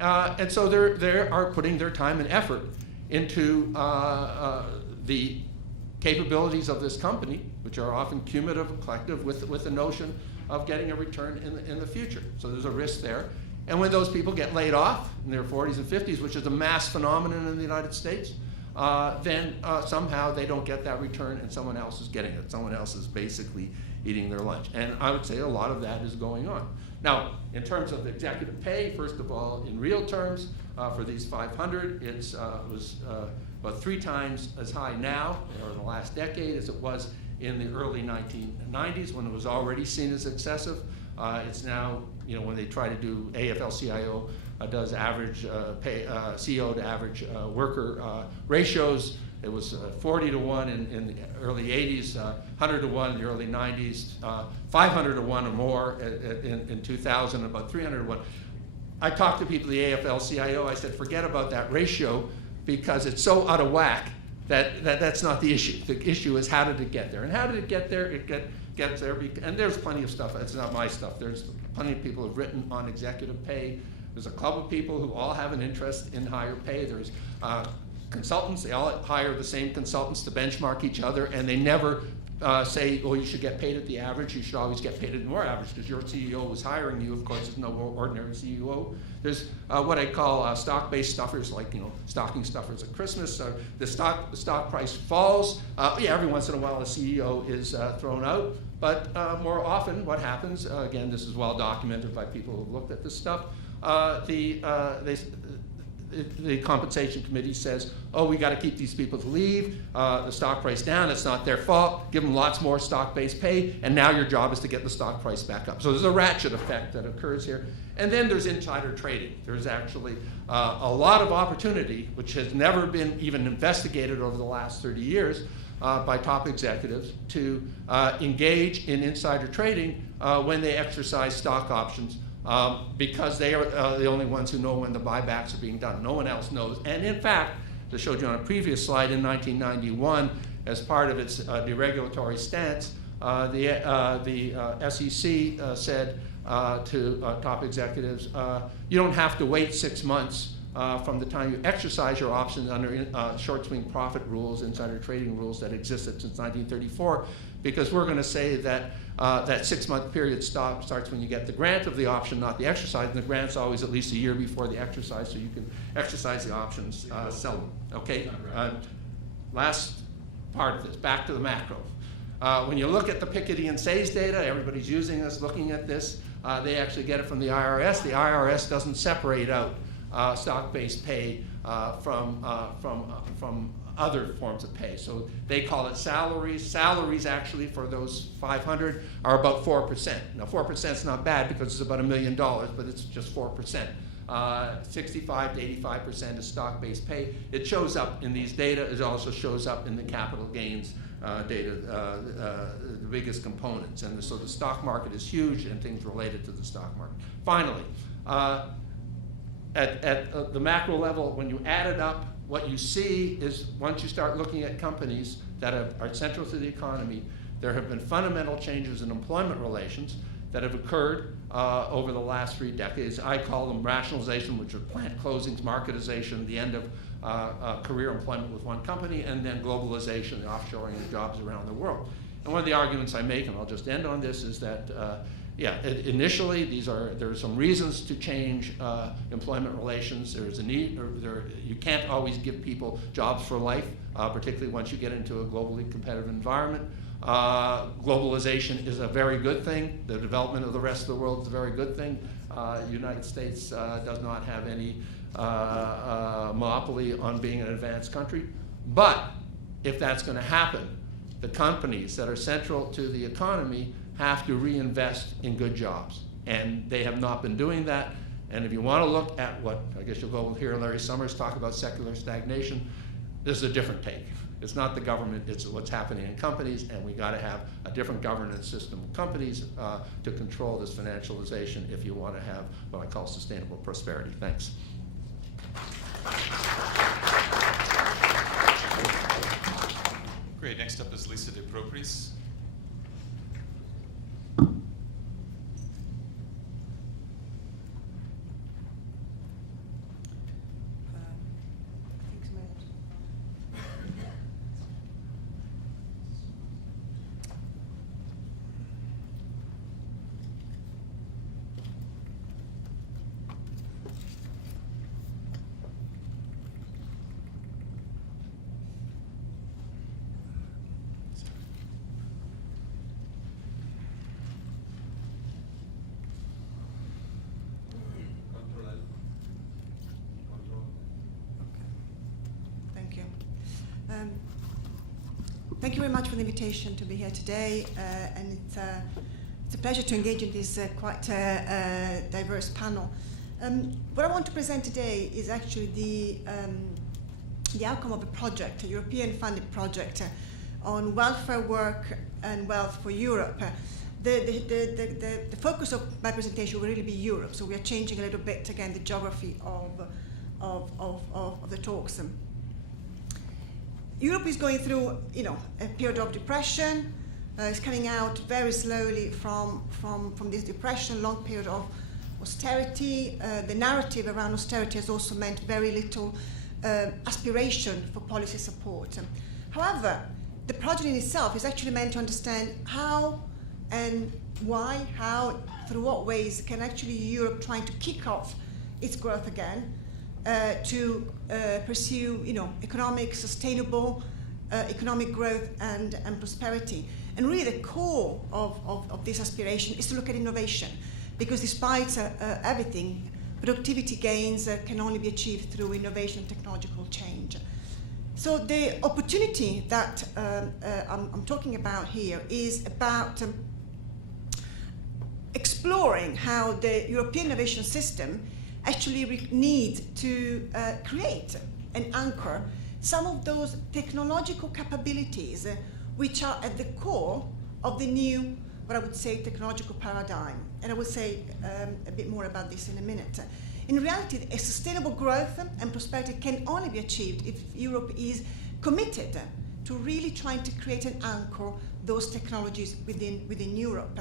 And so they are putting their time and effort into the capabilities of this company, which are often cumulative and collective with the notion of getting a return in the future. So there's a risk there. And when those people get laid off in their 40s and 50s, which is a mass phenomenon in the United States, then somehow they don't get that return and someone else is getting it. Someone else is basically eating their lunch. And I would say a lot of that is going on. Now, in terms of executive pay, first of all, in real terms, for these 500, it was about 3 times as high now, or in the last decade, as it was in the early 1990s, when it was already seen as excessive. It's now, when they try to do, AFL-CIO does average pay, CEO to average worker ratios. It was 40 to 1 in the early 80s, 100 to 1 in the early 90s, 500 to 1 or more in 2000, about 300 to 1. I talked to people at the AFL-CIO. I said, forget about that ratio, because it's so out of whack that's not the issue. The issue is, how did it get there? And how did it get there? It gets there, and there's plenty of stuff. It's not my stuff. There's plenty of people who have written on executive pay. There's a club of people who all have an interest in higher pay. There's consultants. They all hire the same consultants to benchmark each other, and they never say, well, you should get paid at the average. You should always get paid at more average, because your CEO was hiring you. Of course, there's no ordinary CEO. There's what I call stock-based stuffers, like stocking stuffers at Christmas. The stock price falls. Yeah, every once in a while a CEO is thrown out, but more often what happens, again, this is well documented by people who've looked at this stuff, the compensation committee says, oh, we got to keep these people to leave, the stock price down, it's not their fault, give them lots more stock-based pay, and now your job is to get the stock price back up. So there's a ratchet effect that occurs here. And then there's insider trading. There's actually a lot of opportunity, which has never been even investigated over the last 30 years by top executives, to engage in insider trading when they exercise stock options. Because they are the only ones who know when the buybacks are being done. No one else knows. And in fact, as I showed you on a previous slide, in 1991, as part of its deregulatory stance, the SEC said to top executives, you don't have to wait 6 months from the time you exercise your options under short swing profit rules, insider trading rules that existed since 1934, because we're going to say that that 6-month period starts when you get the grant of the option, not the exercise. And the grant's always at least a year before the exercise, so you can exercise the options, sell them. Okay. Last part of this, back to the macro. When you look at the Piketty and Say's data, everybody's using this, looking at this. They actually get it from the IRS. The IRS doesn't separate out stock-based pay from other forms of pay. So they call it salaries. Salaries actually for those 500 are about 4%. Now 4% is not bad because it's about $1 million, but it's just 4%. 65 to 85% is stock-based pay. It shows up in these data. It also shows up in the capital gains data, the biggest components. And so the stock market is huge and things related to the stock market. Finally, at the macro level, when you add it up, what you see is once you start looking at companies that are central to the economy, there have been fundamental changes in employment relations that have occurred over the last 3 decades. I call them rationalization, which are plant closings, marketization, the end of career employment with one company, and then globalization, the offshoring of jobs around the world. And one of the arguments I make, and I'll just end on this, is that initially there are some reasons to change employment relations. There's a need, you can't always give people jobs for life, particularly once you get into a globally competitive environment. Globalization is a very good thing. The development of the rest of the world is a very good thing. The United States does not have any monopoly on being an advanced country. But if that's going to happen, the companies that are central to the economy have to reinvest in good jobs. And they have not been doing that. And if you want to look at what, I guess you'll go hear Larry Summers talk about secular stagnation, this is a different take. It's not the government, it's what's happening in companies, and we got to have a different governance system of companies to control this financialization if you want to have what I call sustainable prosperity. Thanks. Great, next up is Lisa DePropris. Thank you very much for the invitation to be here today, and it's a pleasure to engage in this quite diverse panel. What I want to present today is actually the outcome of a project, a European-funded project on welfare work and wealth for Europe. The focus of my presentation will really be Europe, so we are changing a little bit again the geography of the talks. Europe is going through, a period of depression. It's coming out very slowly from this depression, long period of austerity. The narrative around austerity has also meant very little aspiration for policy support. However, the project in itself is actually meant to understand how and why, through what ways can actually Europe trying to kick off its growth again, to pursue, economic, sustainable economic growth and prosperity. And really the core of this aspiration is to look at innovation, because despite everything, productivity gains can only be achieved through innovation and technological change. So the opportunity that I'm talking about here is about exploring how the European innovation system actually need to create and anchor some of those technological capabilities which are at the core of the new, what I would say, technological paradigm. And I will say a bit more about this in a minute. In reality, a sustainable growth and prosperity can only be achieved if Europe is committed to really trying to create and anchor those technologies within Europe.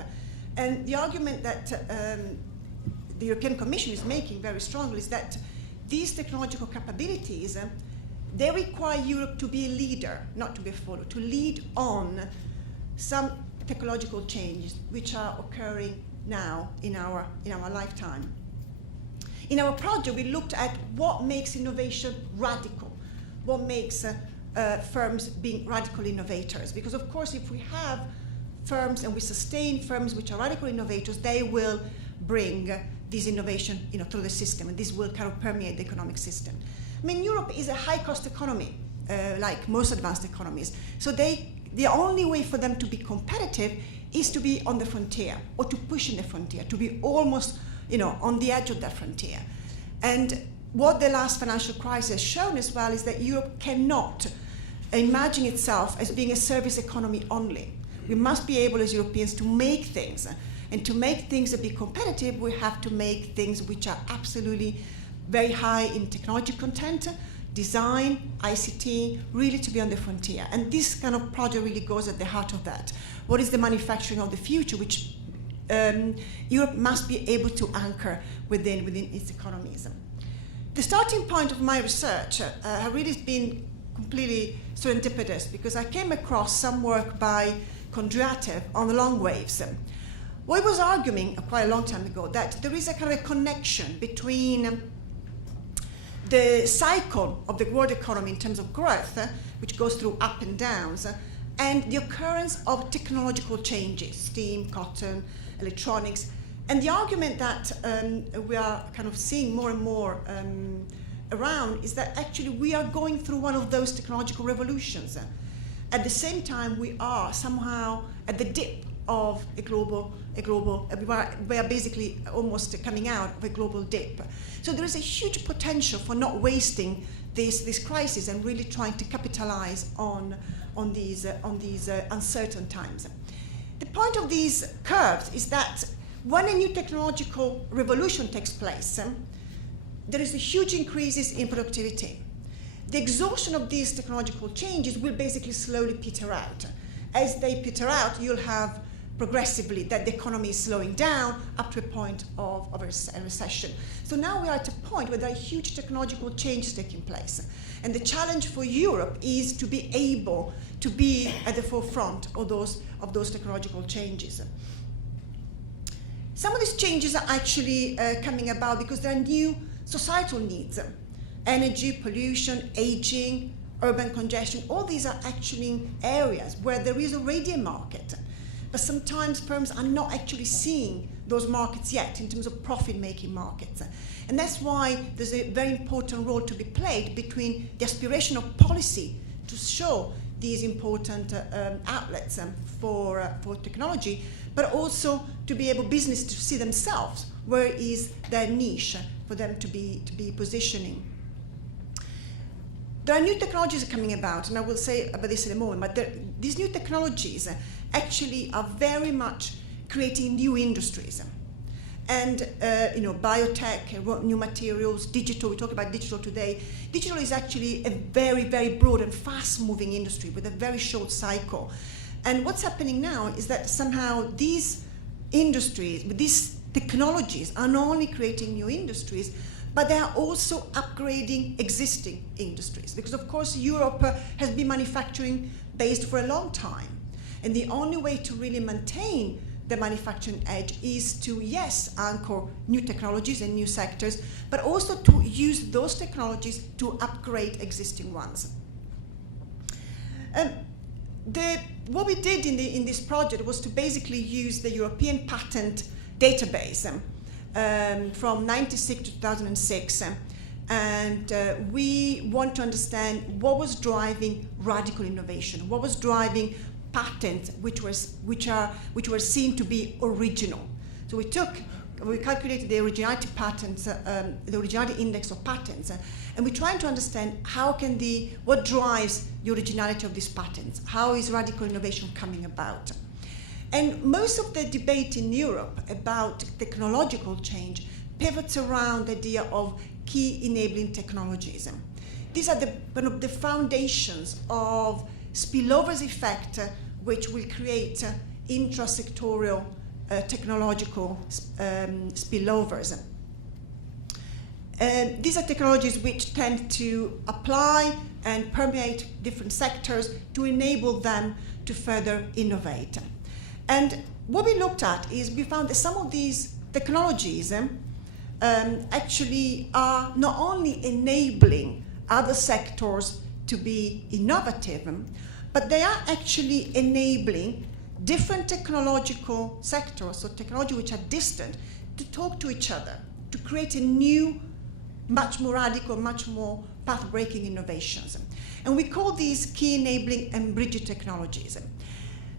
And the argument that the European Commission is making very strongly is that these technological capabilities, they require Europe to be a leader, not to be a follower, to lead on some technological changes which are occurring now in our lifetime. In our project, we looked at what makes innovation radical, what makes firms being radical innovators. Because of course, if we have firms and we sustain firms which are radical innovators, they will bring this innovation, through the system, and this will kind of permeate the economic system. I mean, Europe is a high-cost economy, like most advanced economies. So the only way for them to be competitive is to be on the frontier, or to push in the frontier, to be almost, on the edge of that frontier. And what the last financial crisis has shown as well is that Europe cannot imagine itself as being a service economy only. We must be able as Europeans to make things. And to make things that be competitive, we have to make things which are absolutely very high in technology content, design, ICT, really to be on the frontier. And this kind of project really goes at the heart of that. What is the manufacturing of the future, which Europe must be able to anchor within its economies. The starting point of my research has really been completely serendipitous, because I came across some work by Kondratiev on the long waves. Well, I was arguing quite a long time ago that there is a kind of a connection between the cycle of the world economy in terms of growth, which goes through up and downs, and the occurrence of technological changes, steam, cotton, electronics. And the argument that we are kind of seeing more and more around is that actually we are going through one of those technological revolutions. At the same time, we are somehow at the dip of we are basically almost coming out of a global dip. So there is a huge potential for not wasting this crisis and really trying to capitalize on these uncertain times. The point of these curves is that when a new technological revolution takes place, there is a huge increases in productivity. The exhaustion of these technological changes will basically slowly peter out. As they peter out, you'll have progressively that the economy is slowing down up to a point of a recession. So now we are at a point where there are huge technological changes taking place. And the challenge for Europe is to be able to be at the forefront of those technological changes. Some of these changes are actually coming about because there are new societal needs. Energy, pollution, aging, urban congestion, all these are actually areas where there is already a market. But sometimes firms are not actually seeing those markets yet in terms of profit-making markets. And that's why there's a very important role to be played between the aspiration of policy to show these important outlets for technology, but also to be able business to see themselves where is their niche for them to be positioning. There are new technologies coming about, and I will say about this in a moment, but these new technologies actually are very much creating new industries. And biotech, new materials, digital, we talk about digital today. Digital is actually a very, very broad and fast-moving industry with a very short cycle. And what's happening now is that somehow these industries, these technologies are not only creating new industries, but they are also upgrading existing industries. Because of course Europe has been manufacturing based for a long time. And the only way to really maintain the manufacturing edge is to, yes, anchor new technologies and new sectors, but also to use those technologies to upgrade existing ones. What we did in this project was to basically use the European patent database from 1996 to 2006, and we want to understand what was driving radical innovation, what was driving patents which were seen to be original. So we calculated the originality patents, the originality index of patents, and we're trying to understand what drives the originality of these patents, how is radical innovation coming about. And most of the debate in Europe about technological change pivots around the idea of key enabling technologies. These are one of the foundations of spillovers effect, which will create intra-sectorial technological spillovers. These are technologies which tend to apply and permeate different sectors to enable them to further innovate. And what we looked at is we found that some of these technologies actually are not only enabling other sectors to be innovative, but they are actually enabling different technological sectors, so technology which are distant, to talk to each other, to create a new, much more radical, much more path-breaking innovations. And we call these key enabling and bridge technologies.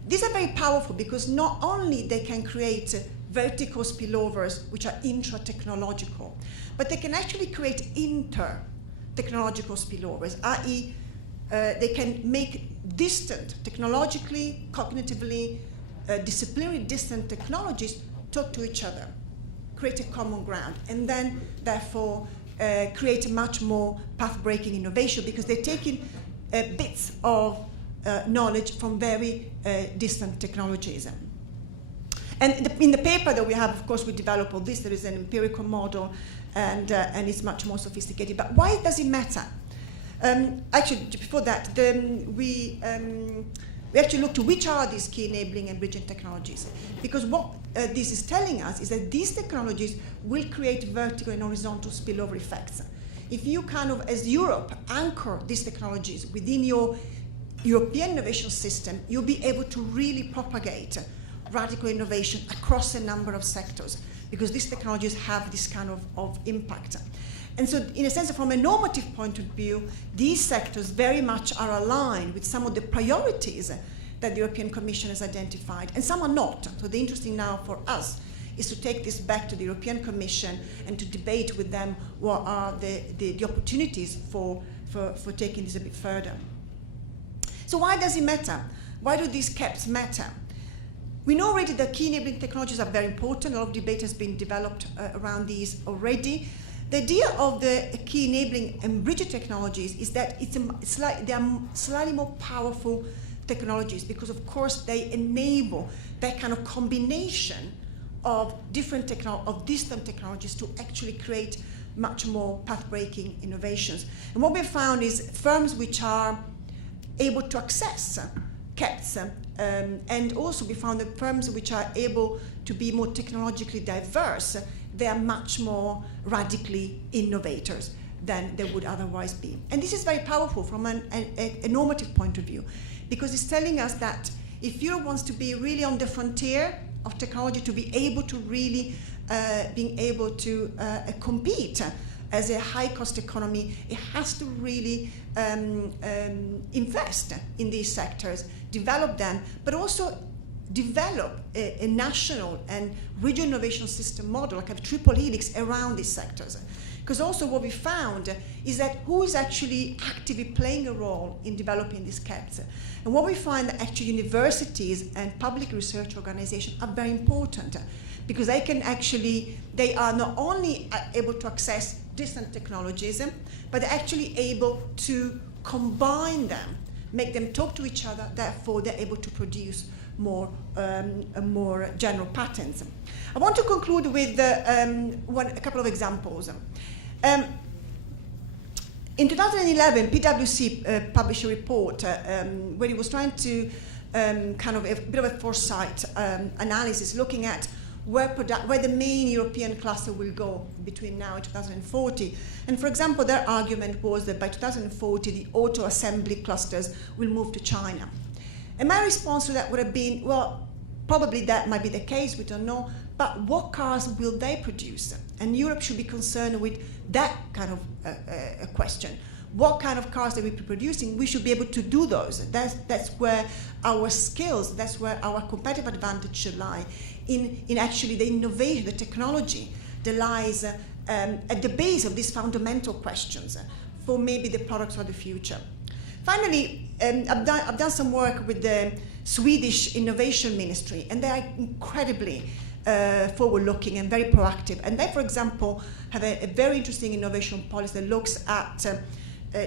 These are very powerful because not only they can create vertical spillovers, which are intra-technological, but they can actually create inter-technological spillovers, i.e. They can make distant, technologically, cognitively, disciplinary distant technologies talk to each other, create a common ground, and then, therefore, create a much more path-breaking innovation because they're taking bits of knowledge from very distant technologies. And in the paper that we have, of course, we develop all this. There is an empirical model, and it's much more sophisticated. But why does it matter? Actually, before that, we actually looked to which are these key enabling and bridging technologies. Because what this is telling us is that these technologies will create vertical and horizontal spillover effects. If you kind of, as Europe, anchor these technologies within your European innovation system, you'll be able to really propagate radical innovation across a number of sectors because these technologies have this kind of impact. And so, in a sense, from a normative point of view, these sectors very much are aligned with some of the priorities that the European Commission has identified, and some are not. So the interesting now for us is to take this back to the European Commission and to debate with them what are the opportunities for taking this a bit further. So why does it matter? Why do these caps matter? We know already that key enabling technologies are very important. A lot of debate has been developed around these already. The idea of the key enabling and bridge technologies is that they are slightly more powerful technologies because, of course, they enable that kind of combination of distant technologies to actually create much more path-breaking innovations. And what we found is firms which are able to access CAPS, and also we found that firms which are able to be more technologically diverse, they are much more radically innovators than they would otherwise be. And this is very powerful from a normative point of view, because it's telling us that if Europe wants to be really on the frontier of technology, to be able to really being able to compete as a high-cost economy, it has to really invest in these sectors, develop them, but also develop a national and regional innovation system model, like a triple helix around these sectors. Because also what we found is that who is actually actively playing a role in developing these CAPs. And what we find that actually universities and public research organizations are very important because they are not only able to access distant technologies, but they're actually able to combine them, make them talk to each other, therefore they're able to produce more general patterns. I want to conclude with a couple of examples. In 2011, PwC published a report where it was trying to kind of a bit of a foresight analysis, looking at where the main European cluster will go between now and 2040. And for example, their argument was that by 2040, the auto assembly clusters will move to China. And my response to that would have been, well, probably that might be the case, we don't know, but what cars will they produce? And Europe should be concerned with that kind of a question. What kind of cars they will be producing? We should be able to do those. That's where our skills, that's where our competitive advantage should lie, in actually the innovation, the technology that lies at the base of these fundamental questions for maybe the products of the future. Finally, I've done some work with the Swedish Innovation Ministry, and they are incredibly forward-looking and very proactive. And they, for example, have a very interesting innovation policy that looks at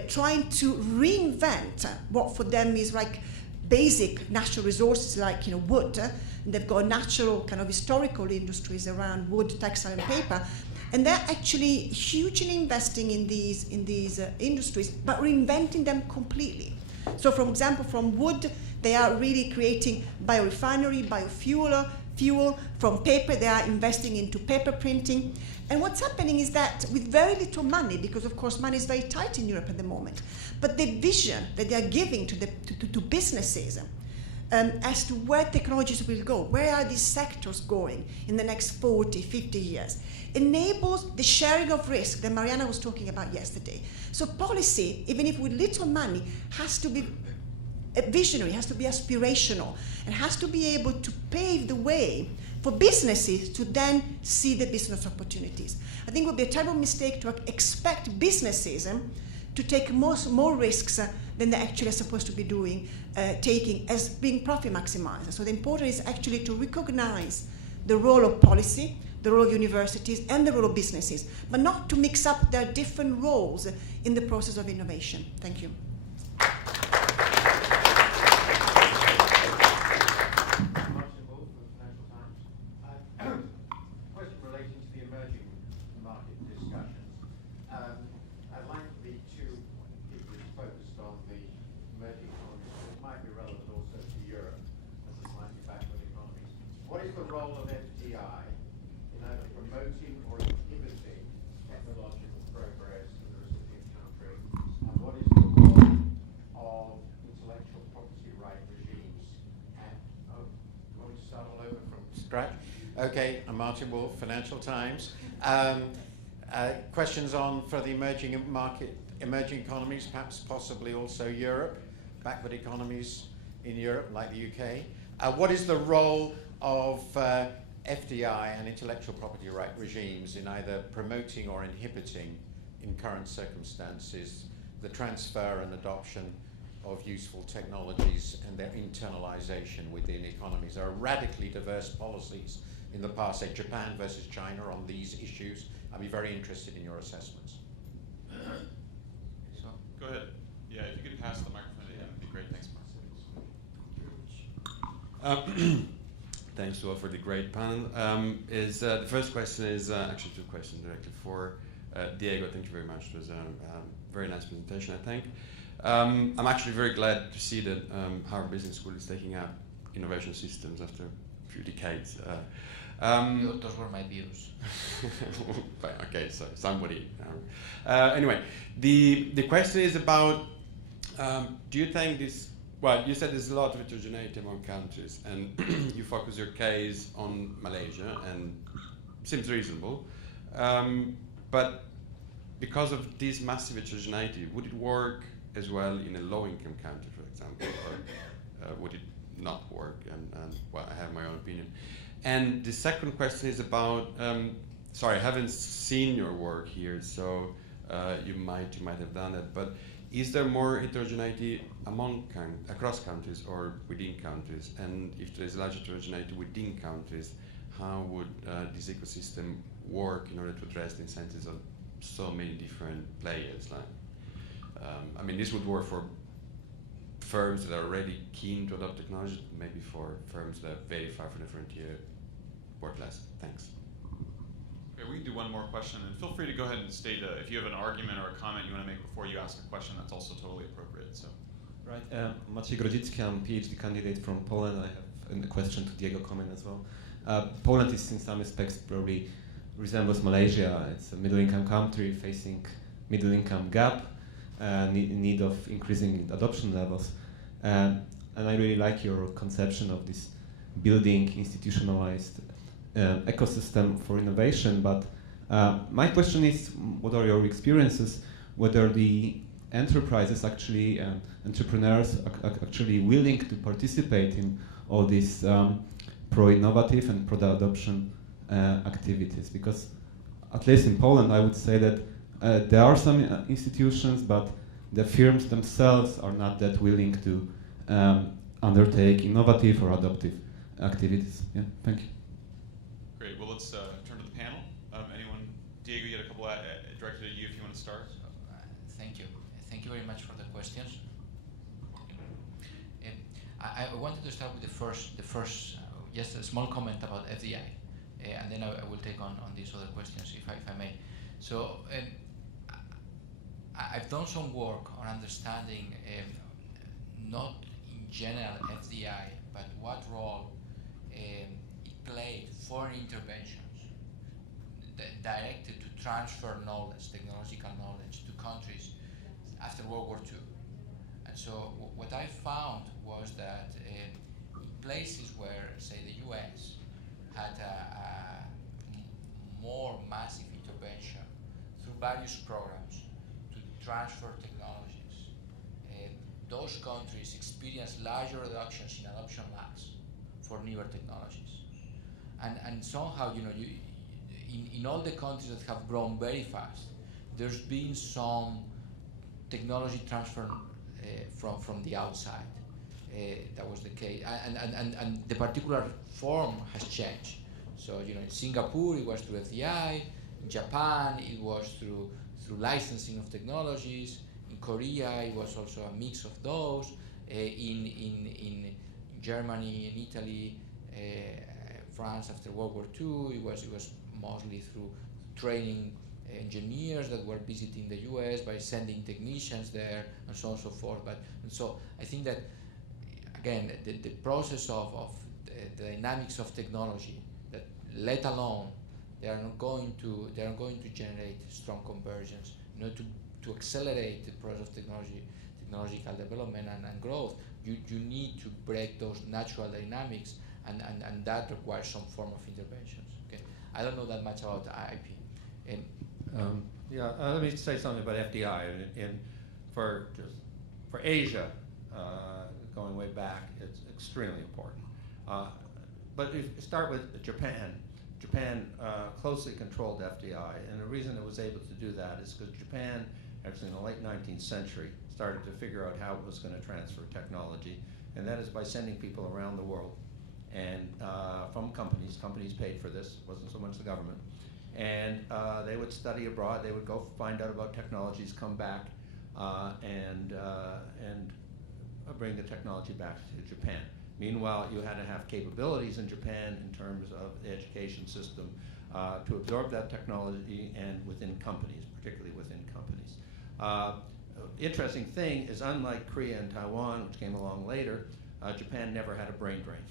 trying to reinvent what for them is like basic natural resources like wood. And they've got natural kind of historical industries around wood, textile, and paper. And they're actually hugely investing in these industries, but reinventing them completely. So, for example, from wood, they are really creating biorefinery, fuel. From paper, they are investing into paper printing. And what's happening is that with very little money, because of course money is very tight in Europe at the moment, but the vision that they are giving to businesses as to where technologies will go, where are these sectors going in the next 40, 50 years, enables the sharing of risk that Mariana was talking about yesterday. So policy, even if with little money, has to be visionary, has to be aspirational, and has to be able to pave the way for businesses to then see the business opportunities. I think it would be a terrible mistake to expect businesses to take more risks than they actually are supposed to be taking as being profit maximizers. So the important is actually to recognize the role of policy, the role of universities, and the role of businesses, but not to mix up their different roles in the process of innovation. Thank you. Question relating to the emerging market discussions. I'd like the two people focused on the emerging economies, but it might be relevant also to Europe as a slightly backward economies. What is the role of FDI in either promoting or inhibiting technological progress in the recipient country? And what is the role of intellectual property right regimes? And, want to start all over from scratch? Okay, I'm Martin Wolf, Financial Times. Questions for the emerging economies, perhaps possibly also Europe, backward economies in Europe, like the UK. What is the role of FDI and intellectual property right regimes in either promoting or inhibiting, in current circumstances, the transfer and adoption of useful technologies and their internalization within economies? There are radically diverse policies in the past, say Japan versus China on these issues. I'd be very interested in your assessments. So, Go ahead. Yeah, if you could pass the microphone to him, it'd be great. Thanks, Mark. Thanks to all for the great panel. The first question is actually two questions directly for Diego. Thank you very much. It was a very nice presentation, I think. I'm actually very glad to see that Harvard Business School is taking up innovation systems after a few decades. those were my views. Okay, so somebody. Anyway, the question is about, do you think this, well, you said there's a lot of heterogeneity among countries, and you focus your case on Malaysia, and seems reasonable. But because of this massive heterogeneity, would it work as well in a low-income country, for example, or would it not work? And well, I have my own opinion. And the second question is about, sorry, I haven't seen your work here, so you might have done it, but is there more heterogeneity across countries or within countries? And if there is large heterogeneity within countries, how would this ecosystem work in order to address the incentives of so many different players? Like, I mean, this would work for firms that are already keen to adopt technology, maybe for firms that are very far from the frontier, work less. Thanks. Okay, we can do one more question, and feel free to go ahead and state if you have an argument or a comment you want to make before you ask a question. That's also totally appropriate. So, right, Maciej Grodzicki, I'm a PhD candidate from Poland. I have a question to Diego comment as well. Poland is, in some aspects, probably resembles Malaysia. It's a middle-income country facing middle-income gap, need of increasing adoption levels, and I really like your conception of this building institutionalized ecosystem for innovation. But my question is, what are your experiences? Whether the enterprises actually, entrepreneurs actually willing to participate in all these pro-innovative and pro-adoption activities? Because at least in Poland, I would say that there are some institutions, but the firms themselves are not that willing to undertake innovative or adoptive activities. Yeah, thank you. great. Well, let's turn to the panel. Anyone? Diego, you had a couple directed at you if you want to start. Thank you. Thank you very much for the questions. I wanted to start with the first, just a small comment about FDI, and then I will take on these other questions if I may. So I've done some work on understanding not in general FDI, but what role it played foreign interventions directed to transfer knowledge, technological knowledge, to countries after World War II. And so what I found was that places where, say, the US had a more massive intervention through various programs to transfer technologies, those countries experience larger reductions in adoption lags for newer technologies. And somehow, in all the countries that have grown very fast, there's been some technology transfer from the outside. That was the case, and the particular form has changed. So, in Singapore it was through FDI, in Japan it was through licensing of technologies, in Korea it was also a mix of those, in Germany and Italy, France after World War II, it was mostly through training engineers that were visiting the US by sending technicians there, and so on and so forth. And so I think that, again, the process of the dynamics of technology, that let alone they are not going to generate strong convergence. To accelerate the process of technological development and growth, you need to break those natural dynamics, and that requires some form of interventions. Okay, I don't know that much about IP. Let me say something about FDI. For Asia, going way back, it's extremely important. But if you start with Japan, closely controlled FDI, and the reason it was able to do that is because Japan, actually in the late 19th century, started to figure out how it was going to transfer technology, and that is by sending people around the world, and from companies paid for this, wasn't so much the government, and they would study abroad, they would go find out about technologies, come back, and bring the technology back to Japan. Meanwhile, you had to have capabilities in Japan in terms of the education system to absorb that technology, and within companies, particularly within companies. Interesting thing is, unlike Korea and Taiwan, which came along later, Japan never had a brain drain.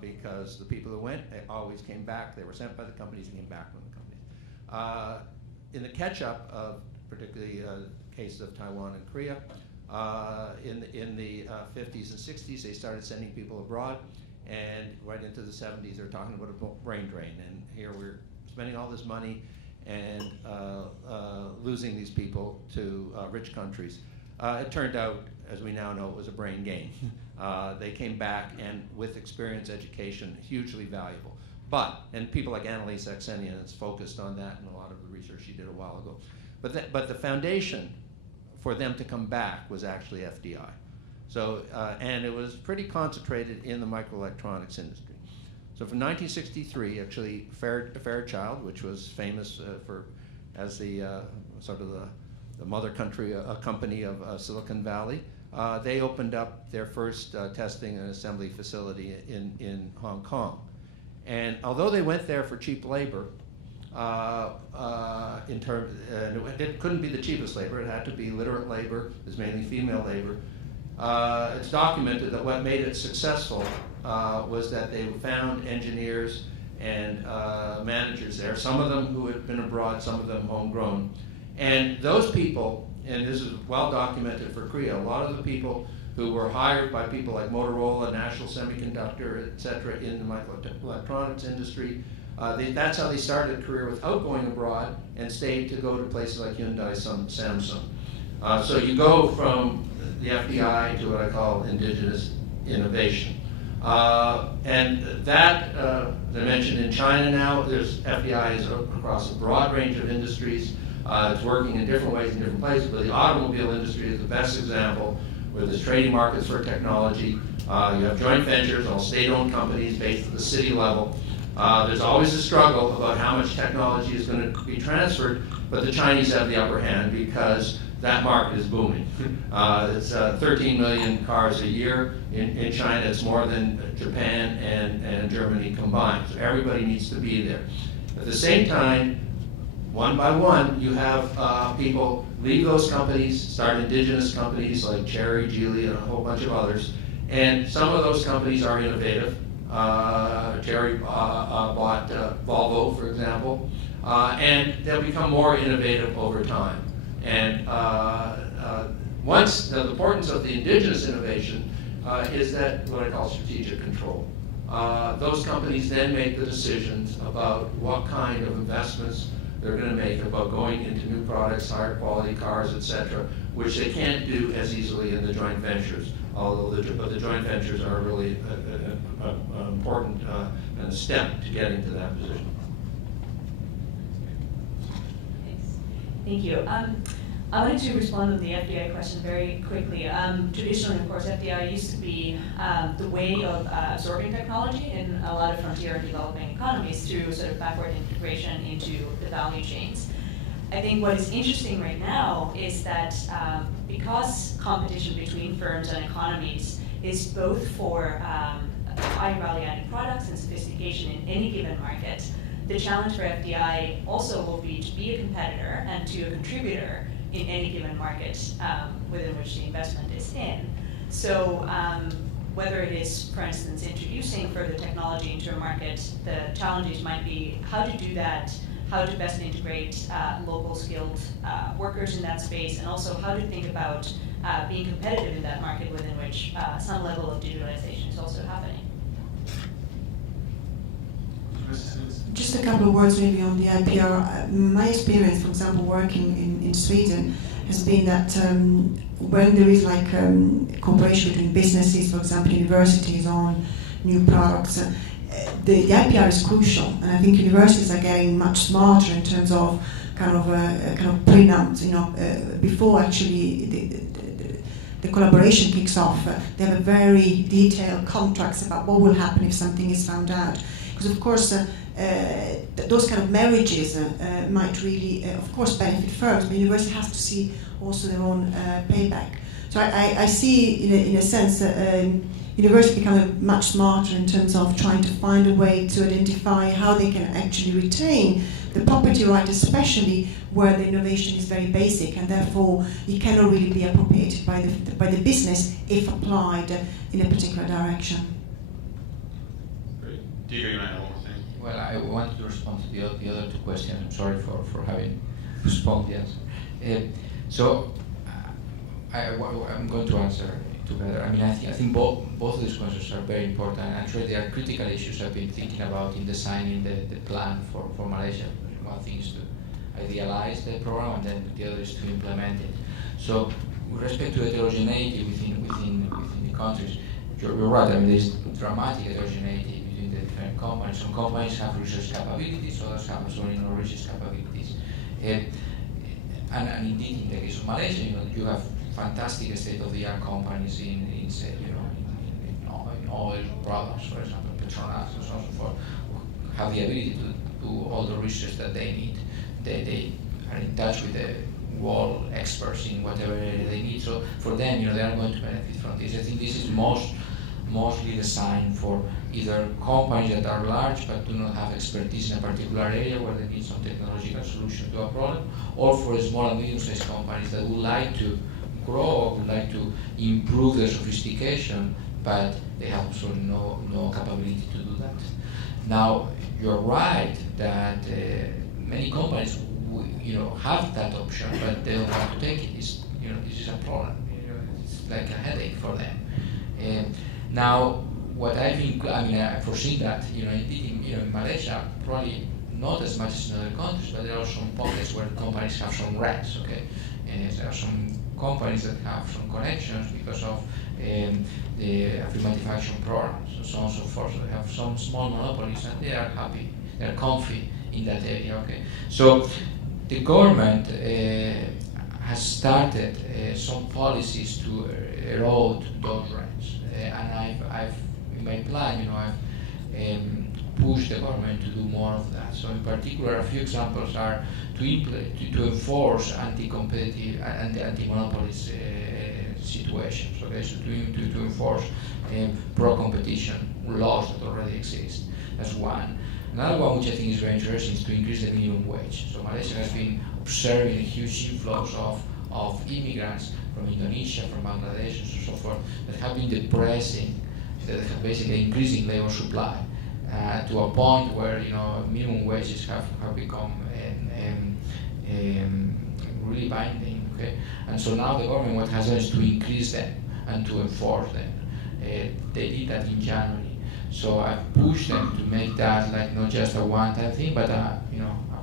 Because the people who went, they always came back. They were sent by the companies and came back from the companies. In the catch-up of particularly cases of Taiwan and Korea, in the 50s and 60s, they started sending people abroad, and right into the 70s, they're talking about a brain drain. And here we're spending all this money and losing these people to rich countries. It turned out, as we now know, it was a brain gain. They came back, and with experience, education, hugely valuable. And people like Annalise Aksenian has focused on that in a lot of the research she did a while ago. But the foundation for them to come back was actually FDI. So, and it was pretty concentrated in the microelectronics industry. So from 1963, actually, Fairchild, which was famous as the sort of the mother company of Silicon Valley, they opened up their first testing and assembly facility in Hong Kong. And although they went there for cheap labor, it couldn't be the cheapest labor, it had to be literate labor, it was mainly female labor. It's documented that what made it successful was that they found engineers and managers there, some of them who had been abroad, some of them homegrown. And those people, and this is well documented for Korea, a lot of the people who were hired by people like Motorola, National Semiconductor, et cetera, in the microelectronics industry, that's how they started a career without going abroad, and stayed to go to places like Hyundai, Samsung. So you go from the FDI to what I call indigenous innovation. And that, as I mentioned, in China now, there's FDI across a broad range of industries. It's working in different ways in different places, but the automobile industry is the best example, where there's trading markets for technology. You have joint ventures, all state-owned companies based at the city level. There's always a struggle about how much technology is going to be transferred, but the Chinese have the upper hand because that market is booming. It's 13 million cars a year. In China, it's more than Japan and Germany combined. So everybody needs to be there. At the same time, one by one, you have people leave those companies, start indigenous companies like Cherry, Geely, and a whole bunch of others. And some of those companies are innovative. Cherry bought Volvo, for example, and they'll become more innovative over time. And the importance of the indigenous innovation is that what I call strategic control. Those companies then make the decisions about what kind of investments they're going to make about going into new products, higher quality cars, etc., which they can't do as easily in the joint ventures. Although the joint ventures are really an important kind of step to getting to that position. Thanks. Thank you. I wanted to respond to the FDI question very quickly. Traditionally, of course, FDI used to be the way of absorbing technology in a lot of frontier and developing economies through sort of backward integration into the value chains. I think what is interesting right now is that because competition between firms and economies is both for high value-added products and sophistication in any given market, the challenge for FDI also will be to be a competitor and to a contributor in any given market within which the investment is in. So whether it is, for instance, introducing further technology into a market, the challenges might be how to do that, how to best integrate local skilled workers in that space, and also how to think about being competitive in that market within which some level of digitalization is also happening. Just a couple of words maybe on the IPR. My experience, for example, working in Sweden, has been that when there is like cooperation between businesses, for example, universities on new products, the IPR is crucial, and I think universities are getting much smarter in terms of kind of prenups, before actually the collaboration kicks off. They have a very detailed contracts about what will happen if something is found out. Because of course, those kind of marriages might really, of course, benefit firms, but the university has to see also their own payback. So I see, in a sense, university becoming much smarter in terms of trying to find a way to identify how they can actually retain the property right, especially where the innovation is very basic, and therefore it cannot really be appropriated by the business if applied in a particular direction. Great. Diego, you and I have one more thing. Well, I wanted to respond to the other two questions. I'm sorry for having postponed the answer. I'm going to answer together. I mean, I think both of these questions are very important. Actually, they are critical issues I've been thinking about in designing the plan for Malaysia. One thing is to idealize the program, and then the other is to implement it. So, with respect to heterogeneity within the countries, you're right. I mean, there's dramatic heterogeneity between the different companies. Some companies have research capabilities, others have only no research capabilities. And indeed, in the case of Malaysia, you have fantastic state-of-the-art companies in oil products, for example, Petronas and so on and so forth, who have the ability to do all the research that they need. They are in touch with the world experts in whatever area they need. So for them, they are going to benefit from this. I think this is mostly designed for either companies that are large but do not have expertise in a particular area where they need some technological solution to a problem, or for small and medium-sized companies that would like to grow, would like to improve their sophistication, but they have absolutely no capability to do that. Now, you're right that many companies have that option, but they don't want to take it. This is a problem. It's like a headache for them. Now, what I've foreseen that, in Malaysia, probably not as much as in other countries, but there are some pockets where companies have some rights, okay? And there are some companies that have some connections because of the affirmative action programs and so on and so forth. So they have some small monopolies and they are happy, they're comfy in that area, okay? So the government has started some policies to erode those rights. And I've in my plan, I've pushed the government to do more of that. So in particular, a few examples are to enforce anti-competitive and anti-monopolies situations. Okay, so to enforce pro-competition laws that already exist. That's one. Another one which I think is very interesting is to increase the minimum wage. So Malaysia has been observing a huge influx of immigrants from Indonesia, from Bangladesh, and so forth, that have been depressing, that have basically increasing labor supply to a point where minimum wages have become really binding. Okay, and so now the government what has done is to increase them and to enforce them. They did that in January. So I've pushed them to make that like not just a one-time thing, but a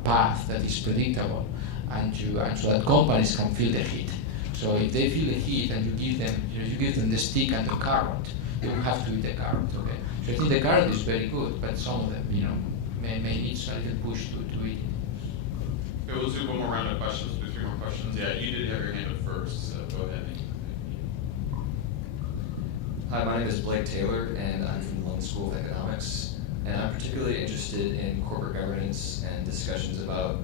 path that is predictable, and so that companies can feel the heat. So if they feel the heat and you give them the stick and the carrot, they will have to eat the carrot. Okay. So I think the carrot is very good, but some of them, may need a little push to eat it. Okay, we'll do one more round of questions. We'll do 3 more questions. Yeah, you did have your hand up first, so go ahead. Hi, my name is Blake Taylor, and I'm from the London School of Economics. And I'm particularly interested in corporate governance and discussions about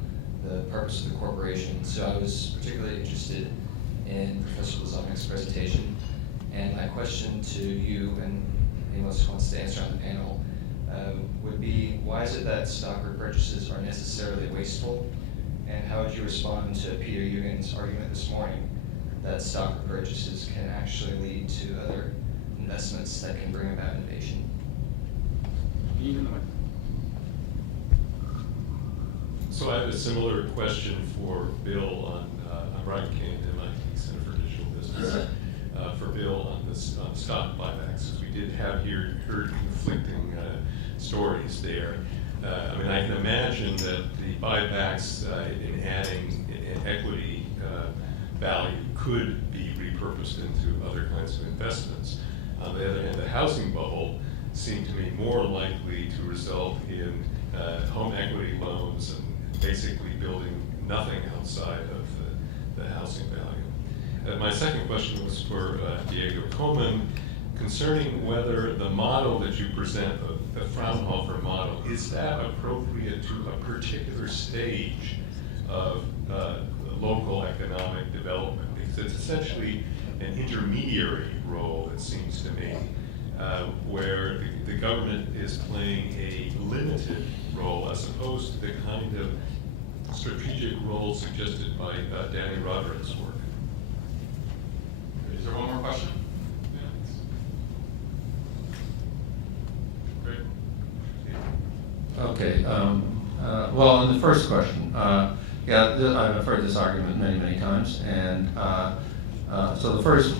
the purpose of the corporation. So I was particularly interested in Professor Lazovnik's presentation. And my question to you, and anyone else who wants to answer on the panel, would be, why is it that stock repurchases are necessarily wasteful? And how would you respond to Peter Eugen's argument this morning that stock repurchases can actually lead to other investments that can bring about innovation? So I have a similar question for Bill on Brian Kane, MIT Center for Digital Business, for Bill on stock buybacks, because we did heard conflicting stories there. I mean, I can imagine that the buybacks in adding equity value could be repurposed into other kinds of investments. On the other hand, the housing bubble seemed to me more likely to result in home equity loans and basically building nothing outside of the housing value. My second question was for Diego Coman, concerning whether the model that you present, the Fraunhofer model, is that appropriate to a particular stage of local economic development? Because it's essentially an intermediary role, it seems to me, where the government is playing a limited role as opposed to the kind of strategic role suggested by Danny Roderick's work. Is there one more question? Yeah. Great. Okay. Well, on the first question, I've heard this argument many, many times, and so the first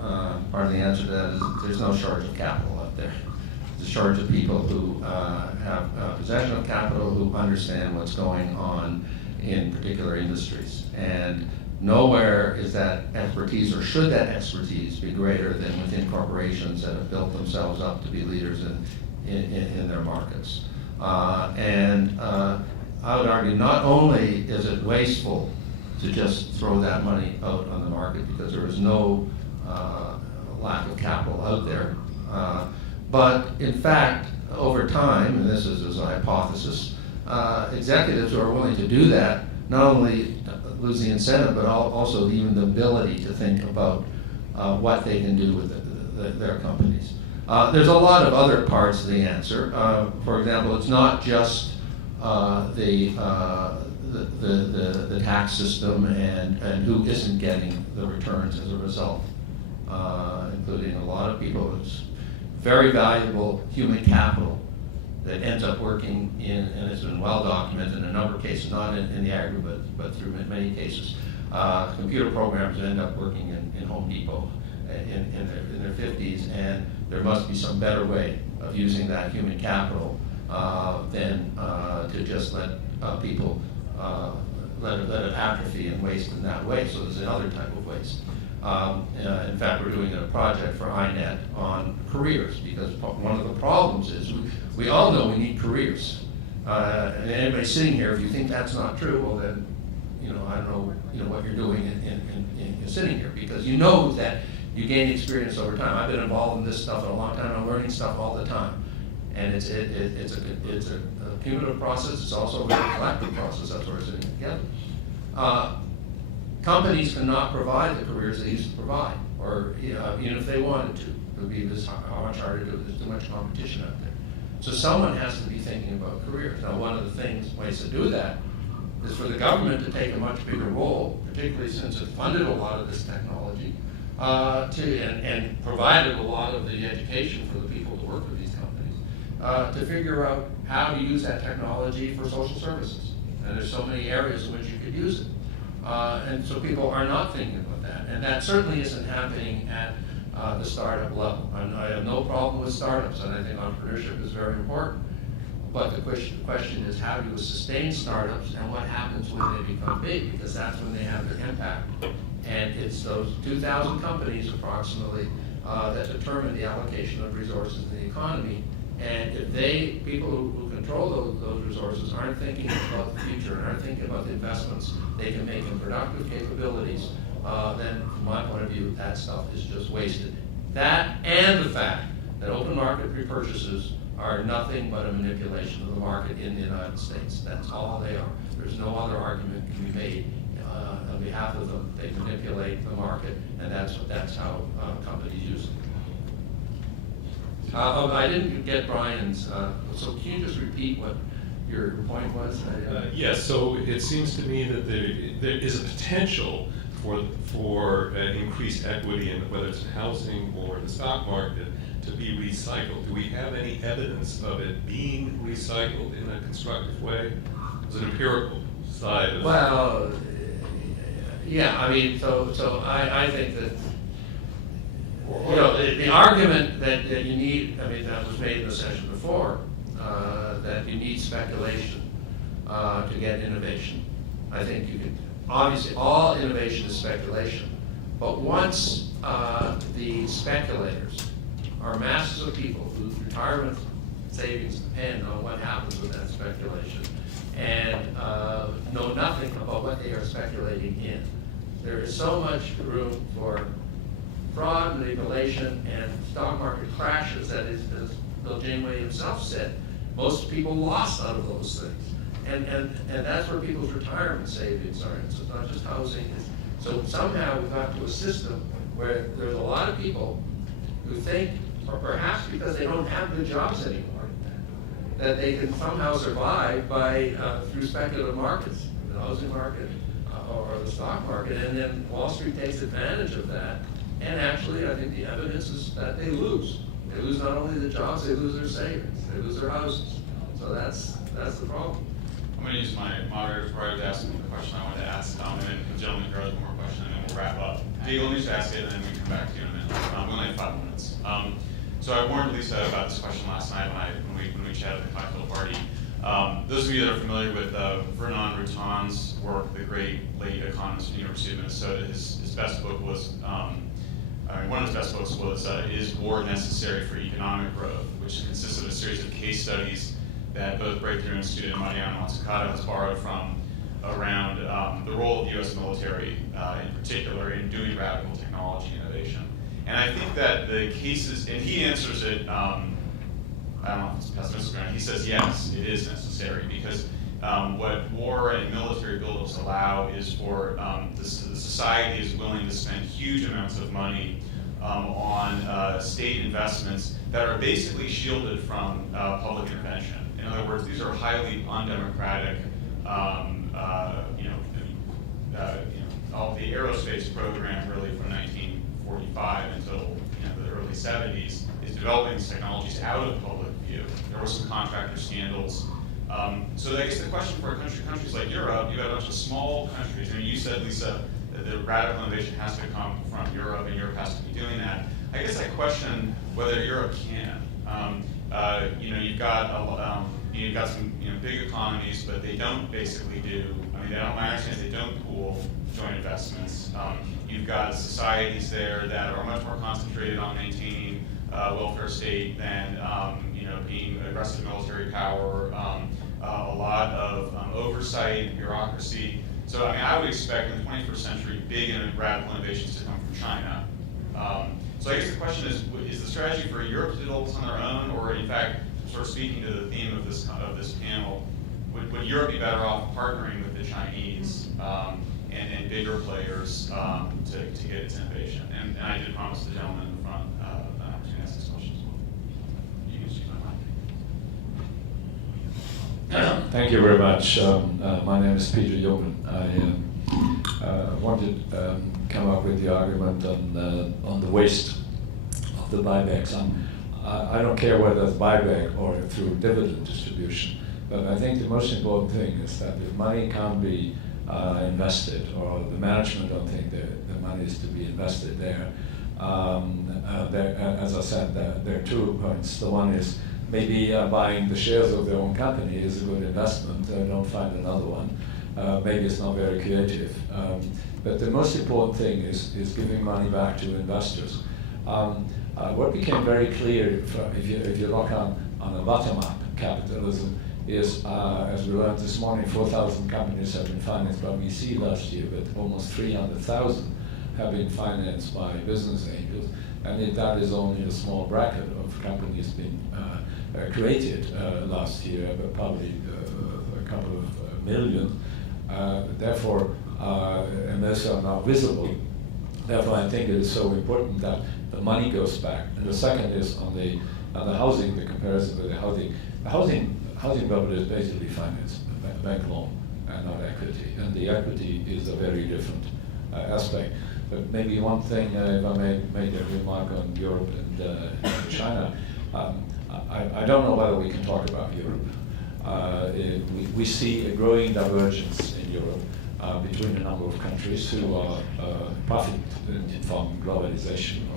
part of the answer to that is there's no shortage of capital out there. There's a shortage of people who have possession of capital, who understand what's going on in particular industries. And nowhere is that expertise, or should that expertise be greater than within corporations that have built themselves up to be leaders in their markets. I would argue not only is it wasteful to just throw that money out on the market because there is no lack of capital out there, but in fact, over time, and this is a hypothesis, executives who are willing to do that not only lose the incentive, but also even the ability to think about what they can do with their companies. There's a lot of other parts of the answer. For example, it's not just the tax system and who isn't getting the returns as a result, including a lot of people. It's very valuable human capital that ends up working in, and it's been well documented in a number of cases, not in the aggregate, but through many cases. Computer programs end up working in Home Depot in their 50s, and there must be some better way of using that human capital than to just let people let it atrophy and waste in that way. So there's another type of waste. In fact, we're doing a project for INET on careers, because one of the problems is we all know we need careers. And anybody sitting here, if you think that's not true, well then, I don't know, what you're doing in sitting here, because you know that you gain experience over time. I've been involved in this stuff for a long time. I'm learning stuff all the time, and it's a cumulative process. It's also a very collective process. That's where we're sitting together. Companies cannot provide the careers they used to provide, or even if they wanted to, it would be how much harder to do. There's too much competition out there. So someone has to be thinking about careers. Now, one of the ways to do that is for the government to take a much bigger role, particularly since it funded a lot of this technology, and provided a lot of the education for the people to work with these companies, to figure out how to use that technology for social services. And there's so many areas in which you could use it. And so people are not thinking about that. And that certainly isn't happening at the startup level. And I have no problem with startups, and I think entrepreneurship is very important. But the question is, how do you sustain startups, and what happens when they become big? Because that's when they have their impact. And it's those 2,000 companies approximately that determine the allocation of resources in the economy. And if people who control those resources aren't thinking about the future and aren't thinking about the investments they can make in productive capabilities, then from my point of view, that stuff is just wasted. That and the fact that open market repurchases are nothing but a manipulation of the market in the United States. That's all they are. There's no other argument can be made on behalf of them. They manipulate the market, and that's how companies use it. I didn't get Brian's, so can you just repeat what your point was? Yes, so it seems to me that there is a potential for increased equity in whether it's in housing or the stock market to be recycled. Do we have any evidence of it being recycled in a constructive way? There's an empirical side of Well, yeah, I mean, so I think that, you know, the argument that you need, I mean, that was made in the session before, that you need speculation to get innovation. I think you can, obviously, all innovation is speculation, but once the speculators are masses of people whose retirement savings depend on what happens with that speculation and know nothing about what they are speculating in, there is so much room for fraud, manipulation, and stock market crashes that is, as Bill Janeway himself said, most people lost out of those things. And that's where people's retirement savings are. So it's not just housing. So somehow we got to a system where there's a lot of people who think, or perhaps because they don't have good jobs anymore, that they can somehow survive by through speculative markets, the housing market or the stock market, and then Wall Street takes advantage of that. And actually, I think the evidence is that they lose. They lose not only the jobs, they lose their savings, they lose their houses. So that's the problem. I'm going to use my moderator prior to asking the question I wanted to ask, and then the gentleman here has one more question, and then we'll wrap up. Diego, let me just ask it, and then we can come back to you in a minute. We only have 5 minutes. So I warned Lisa about this question last night when we chatted at the cocktail party. Those of you that are familiar with Vernon Routon's work, the great late economist from the University of Minnesota, his best book was, one of his best books was Is War Necessary for Economic Growth, which consists of a series of case studies that both Breakthrough Institute and Mariano Mazzucato has borrowed from around the role of the U.S. military in particular in doing radical technology innovation. And I think that the cases, and he answers it, I don't know if it's pessimistic or not, he says yes, it is necessary because what war and military buildups allow is for the society is willing to spend huge amounts of money on state investments that are basically shielded from public intervention. In other words, these are highly undemocratic, all the aerospace program really from 1945 until the early 70s is developing these technologies out of public view. There were some contractor scandals. So I guess the question for countries like Europe, you have a bunch of small countries. I mean, you said, Lisa, that the radical innovation has to come from Europe, and Europe has to be doing that. I guess I question whether Europe can. You've got some big economies, but they don't basically do. I mean, my understanding is they don't pool joint investments. You've got societies there that are much more concentrated on maintaining welfare state than being aggressive military power. A lot of oversight, bureaucracy. So I mean, I would expect in the 21st century big and radical innovations to come from China. So I guess the question is the strategy for Europe to do this on their own, or in fact, sort of speaking to the theme of this panel, would Europe be better off partnering with the Chinese and bigger players to get its innovation? And I did promise the gentleman in the front an opportunity to ask this question as well. You can speak my mind. Thank you very much. My name is Peter Jungen. I wanted to come up with the argument on the waste of the buybacks. I don't care whether it's buyback or through dividend distribution, but I think the most important thing is that if money can't be invested, or the management don't think the money is to be invested there, as I said, there are 2 points. The one is maybe buying the shares of their own company is a good investment. Don't find another one. Maybe it's not very creative. But the most important thing is giving money back to investors. What became very clear if you look on a bottom-up capitalism is, as we learned this morning, 4,000 companies have been financed by VC last year, but almost 300,000 have been financed by business angels. And that is only a small bracket of companies being created last year, but probably a couple of million. Therefore, and those are now visible. Therefore, I think it is so important that the money goes back. And the second is on the housing, the comparison with the housing. The housing bubble is basically financed, bank loan, and not equity. And the equity is a very different aspect. But maybe one thing, if I may make a remark on Europe and China, I don't know whether we can talk about Europe. We see a growing divergence in Europe between a number of countries who are profiting from globalization,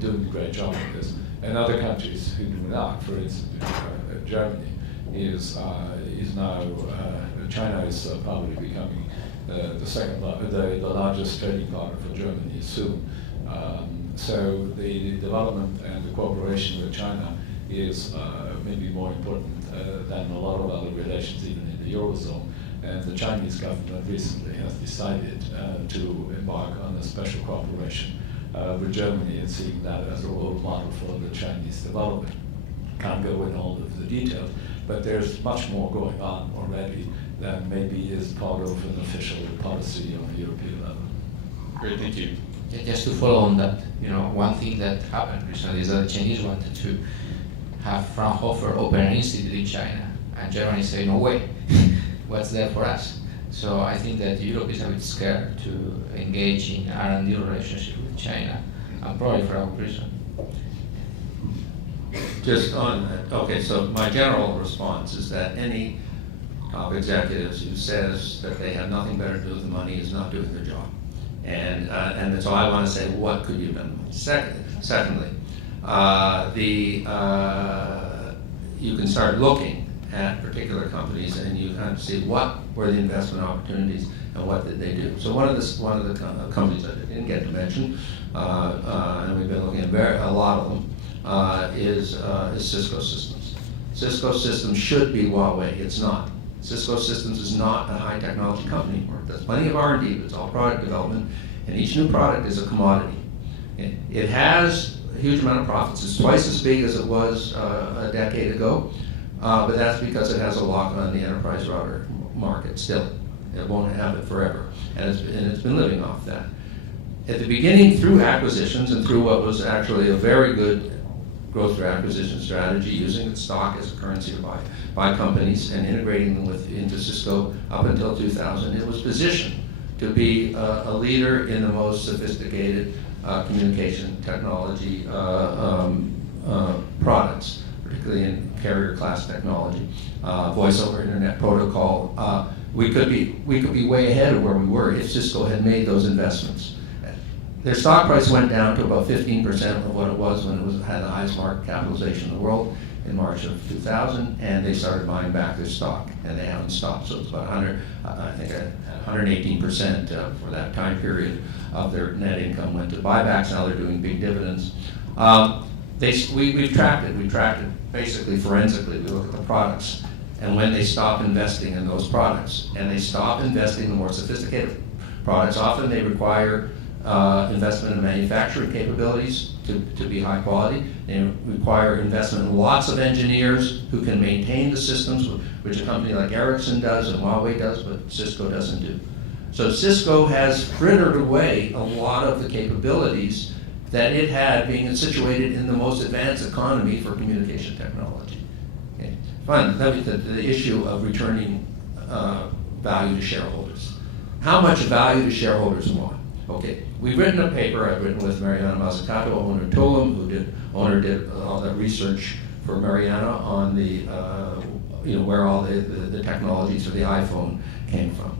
doing a great job of this, and other countries who do not. For instance, Germany is now, China is probably becoming the largest trading partner for Germany soon. So the development and the cooperation with China is maybe more important than a lot of other relations, even in the Eurozone. And the Chinese government recently has decided to embark on a special cooperation with Germany and seeing that as a role model for the Chinese development. Can't go into all of the details, but there's much more going on already than maybe is part of an official policy on a European level. Great, thank you. Just to follow on that, one thing that happened recently is that the Chinese wanted to have Fraunhofer open an institute in China, and Germany said, no way, what's there for us? So I think that Europe is a bit scared to engage in R&D relationship with China, and probably for a good reason. Just on that, okay, so my general response is that any top executives who says that they have nothing better to do with the money is not doing their job. And so I want to say, what could you have done? Secondly, you can start looking at particular companies and you kind of see what were the investment opportunities and what did they do. So one of the companies I didn't get to mention, and we've been looking at a lot of them, is Cisco Systems. Cisco Systems should be Huawei. It's not. Cisco Systems is not a high technology company anymore. There's plenty of R&D, but it's all product development, and each new product is a commodity. It has a huge amount of profits. It's twice as big as it was a decade ago, but that's because it has a lock on the enterprise router market still. It won't have it forever, and it's been living off that. At the beginning, through acquisitions and through what was actually a very good growth through acquisition strategy, using its stock as a currency to buy companies and integrating them into Cisco up until 2000, it was positioned to be a leader in the most sophisticated communication technology products, particularly in carrier class technology, voice over internet protocol. We could be way ahead of where we were if Cisco had made those investments. Their stock price went down to about 15% of what it was when it had the highest market capitalization in the world in March of 2000, and they started buying back their stock, and they haven't stopped. So it's about 118% for that time period of their net income went to buybacks. Now they're doing big dividends. We've tracked it. We've tracked it basically forensically. We look at the products, and when they stop investing in those products, and they stop investing in more sophisticated products, often they require investment in manufacturing capabilities to be high quality. They require investment in lots of engineers who can maintain the systems, which a company like Ericsson does and Huawei does, but Cisco doesn't do. So Cisco has frittered away a lot of the capabilities that it had being situated in the most advanced economy for communication technology. Okay. Fine, the issue of returning value to shareholders. How much value do shareholders want? Okay, we've written a paper. I've written with Mariana Mazzucato, owner of Tulum, who did all that research for Mariana on the where all the technologies for the iPhone came from.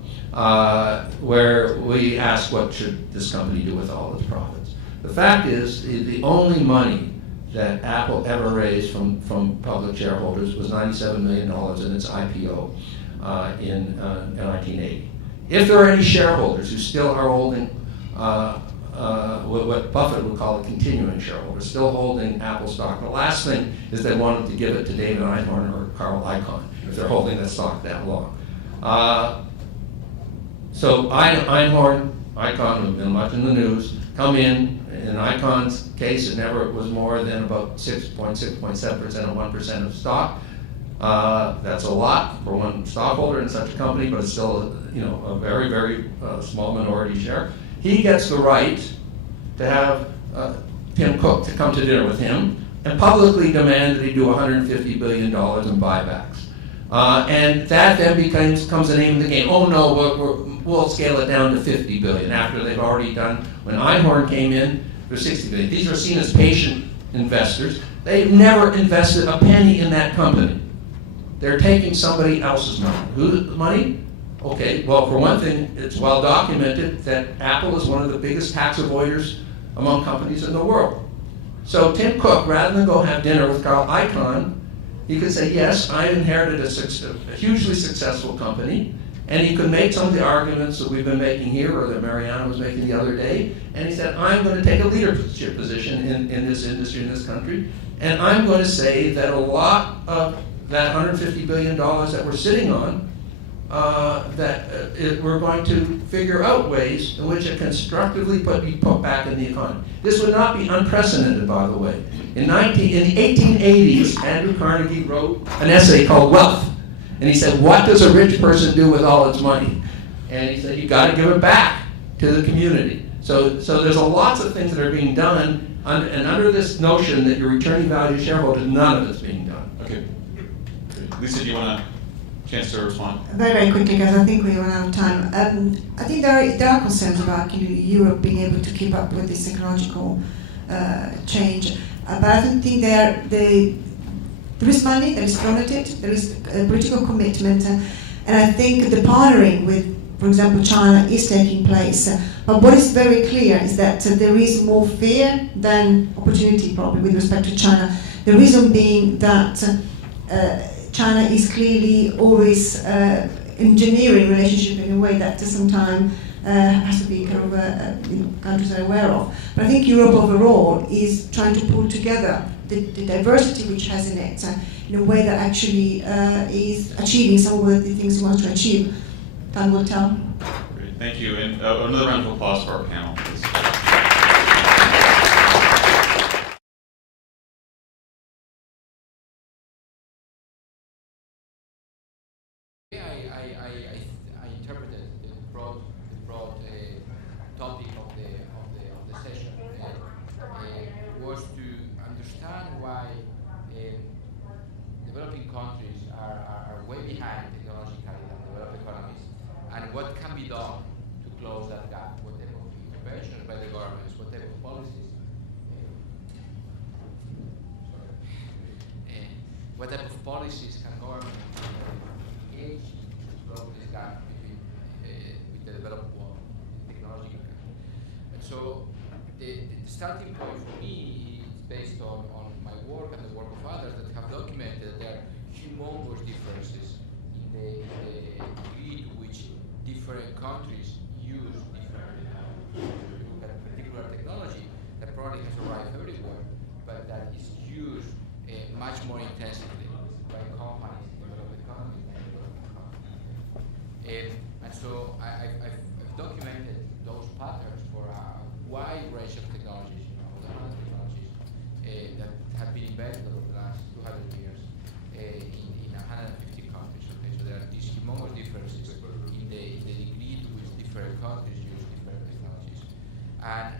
Where we asked what should this company do with all its profits. The fact is, the only money that Apple ever raised from public shareholders was $97 million in its IPO in 1980. If there are any shareholders who still are holding what Buffett would call a continuing shareholder, still holding Apple stock, the last thing is they wanted to give it to David Einhorn or Carl Icahn if they're holding that stock that long. So Einhorn, Icahn, who've been much in the news, come in. In Icahn's case, it never was more than about 6.7% of 1% of stock. That's a lot for one stockholder in such a company, but it's still a very, very small minority share. He gets the right to have Tim Cook to come to dinner with him and publicly demand that he do $150 billion in buybacks. And that then becomes the name of the game. Oh no, we'll scale it down to $50 billion after they've already done. When Einhorn came in, there's $60 billion. These are seen as patient investors. They've never invested a penny in that company. They're taking somebody else's money. Whose money? Okay, well, for one thing, it's well documented that Apple is one of the biggest tax avoiders among companies in the world. So Tim Cook, rather than go have dinner with Carl Icahn, he could say, yes, I inherited a hugely successful company, and he could make some of the arguments that we've been making here or that Mariana was making the other day, and he said, I'm going to take a leadership position in this industry, in this country, and I'm going to say that a lot of that $150 billion that we're sitting on, we're going to figure out ways in which it constructively be put back in the economy. This would not be unprecedented, by the way. In the 1880s, Andrew Carnegie wrote an essay called Wealth. And he said, what does a rich person do with all its money? And he said, you got to give it back to the community. So there's lots of things that are being done, and under this notion that you're returning value to shareholders, none of it's being done. Okay. Lisa, do you want a chance to respond? Very, very quickly, because I think we run out of time. I think there are concerns about Europe being able to keep up with this technological change. But I don't think there is money, there is priority, there is political commitment, and I think the partnering with, for example, China is taking place. But what is very clear is that there is more fear than opportunity, probably, with respect to China. The reason being that China is clearly always engineering relationship in a way that sometimes has to be kind of countries are aware of. But I think Europe overall is trying to pull together the diversity which has in it in a way that actually is achieving some of the things we want to achieve. Time will tell. Great, thank you. And another round of applause for our panel, please. I interpreted the broad topic of the session was to understand why developing countries are way behind technologically than developed economies, and what can be done to close that gap. What type of interventions by the governments, what type of policies, what type of policies can government engage to close this gap between with the developed world, the technological gap. And so the starting point for me is based on my work and the work of others that have documented that there are humongous differences in the degree to which different countries use different particular technology that probably has arrived everywhere, but that is used much more intensively by companies in developed economies than developed economies. And so I've documented those patterns for a wide range of technologies, technologies that have been invented over the last 200 years in 150 countries. Okay, so there are these humongous differences in the degree to which different countries use different technologies. And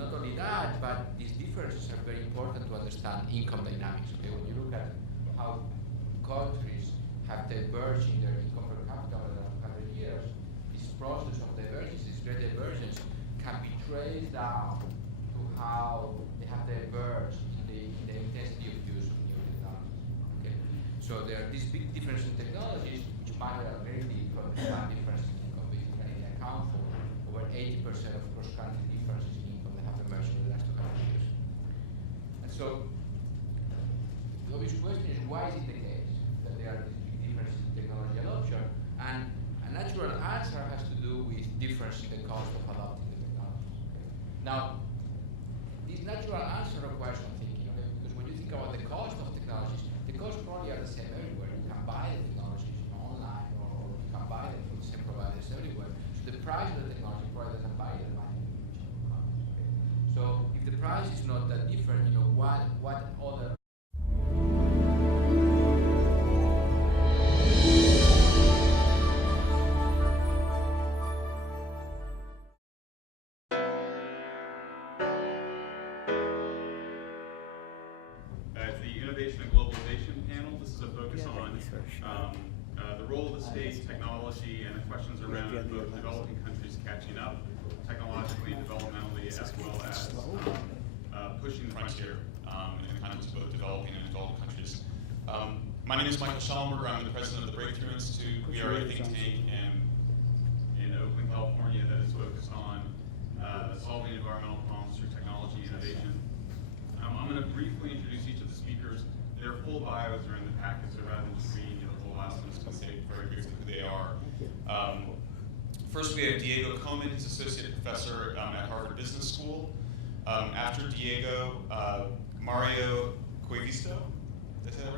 not only that, but these differences are very important to understand income dynamics. Okay, when you look at how countries have diverged in their income per capita over the last 100 years, this process of divergence, this great divergence, can be traced down to how they have diverged in the intensity of use of new technologies. Okay, so there are these big differences in technologies which matter greatly to understand differences in income. Basically, they account for over 80% of cross-country differences in income that have emerged in the last So the obvious question is, why is it the case that there are these big differences in technology adoption? And a natural answer has to do with difference in the cost of adopting the technology. Now, this natural answer requires some thinking, okay? Because when you think about the cost of technologies, the costs probably are the same everywhere. You can buy the technologies online, or you can buy them from the same providers everywhere. So the price of the technology probably doesn't buy the money. Okay? So if the price is not that different, what other Innovation and Globalization panel. This is a focus on the role of the space, technology, and the questions around both developing countries catching up technologically and developmentally, as well as pushing the frontier in the context of both developing and developed countries. My name is Michael Schellenberger. I'm the president of the Breakthrough Institute. We are a think tank in Oakland, California, that is focused on solving environmental problems through technology innovation. I'm going to briefly introduce each of the speakers. Their full bios are in the packet, so rather than just reading the full bios, I'm just going to say very briefly who they are. First, we have Diego Coman. He's associate professor at Harvard Business School. After Diego, Mario Cuevisto. Did I say that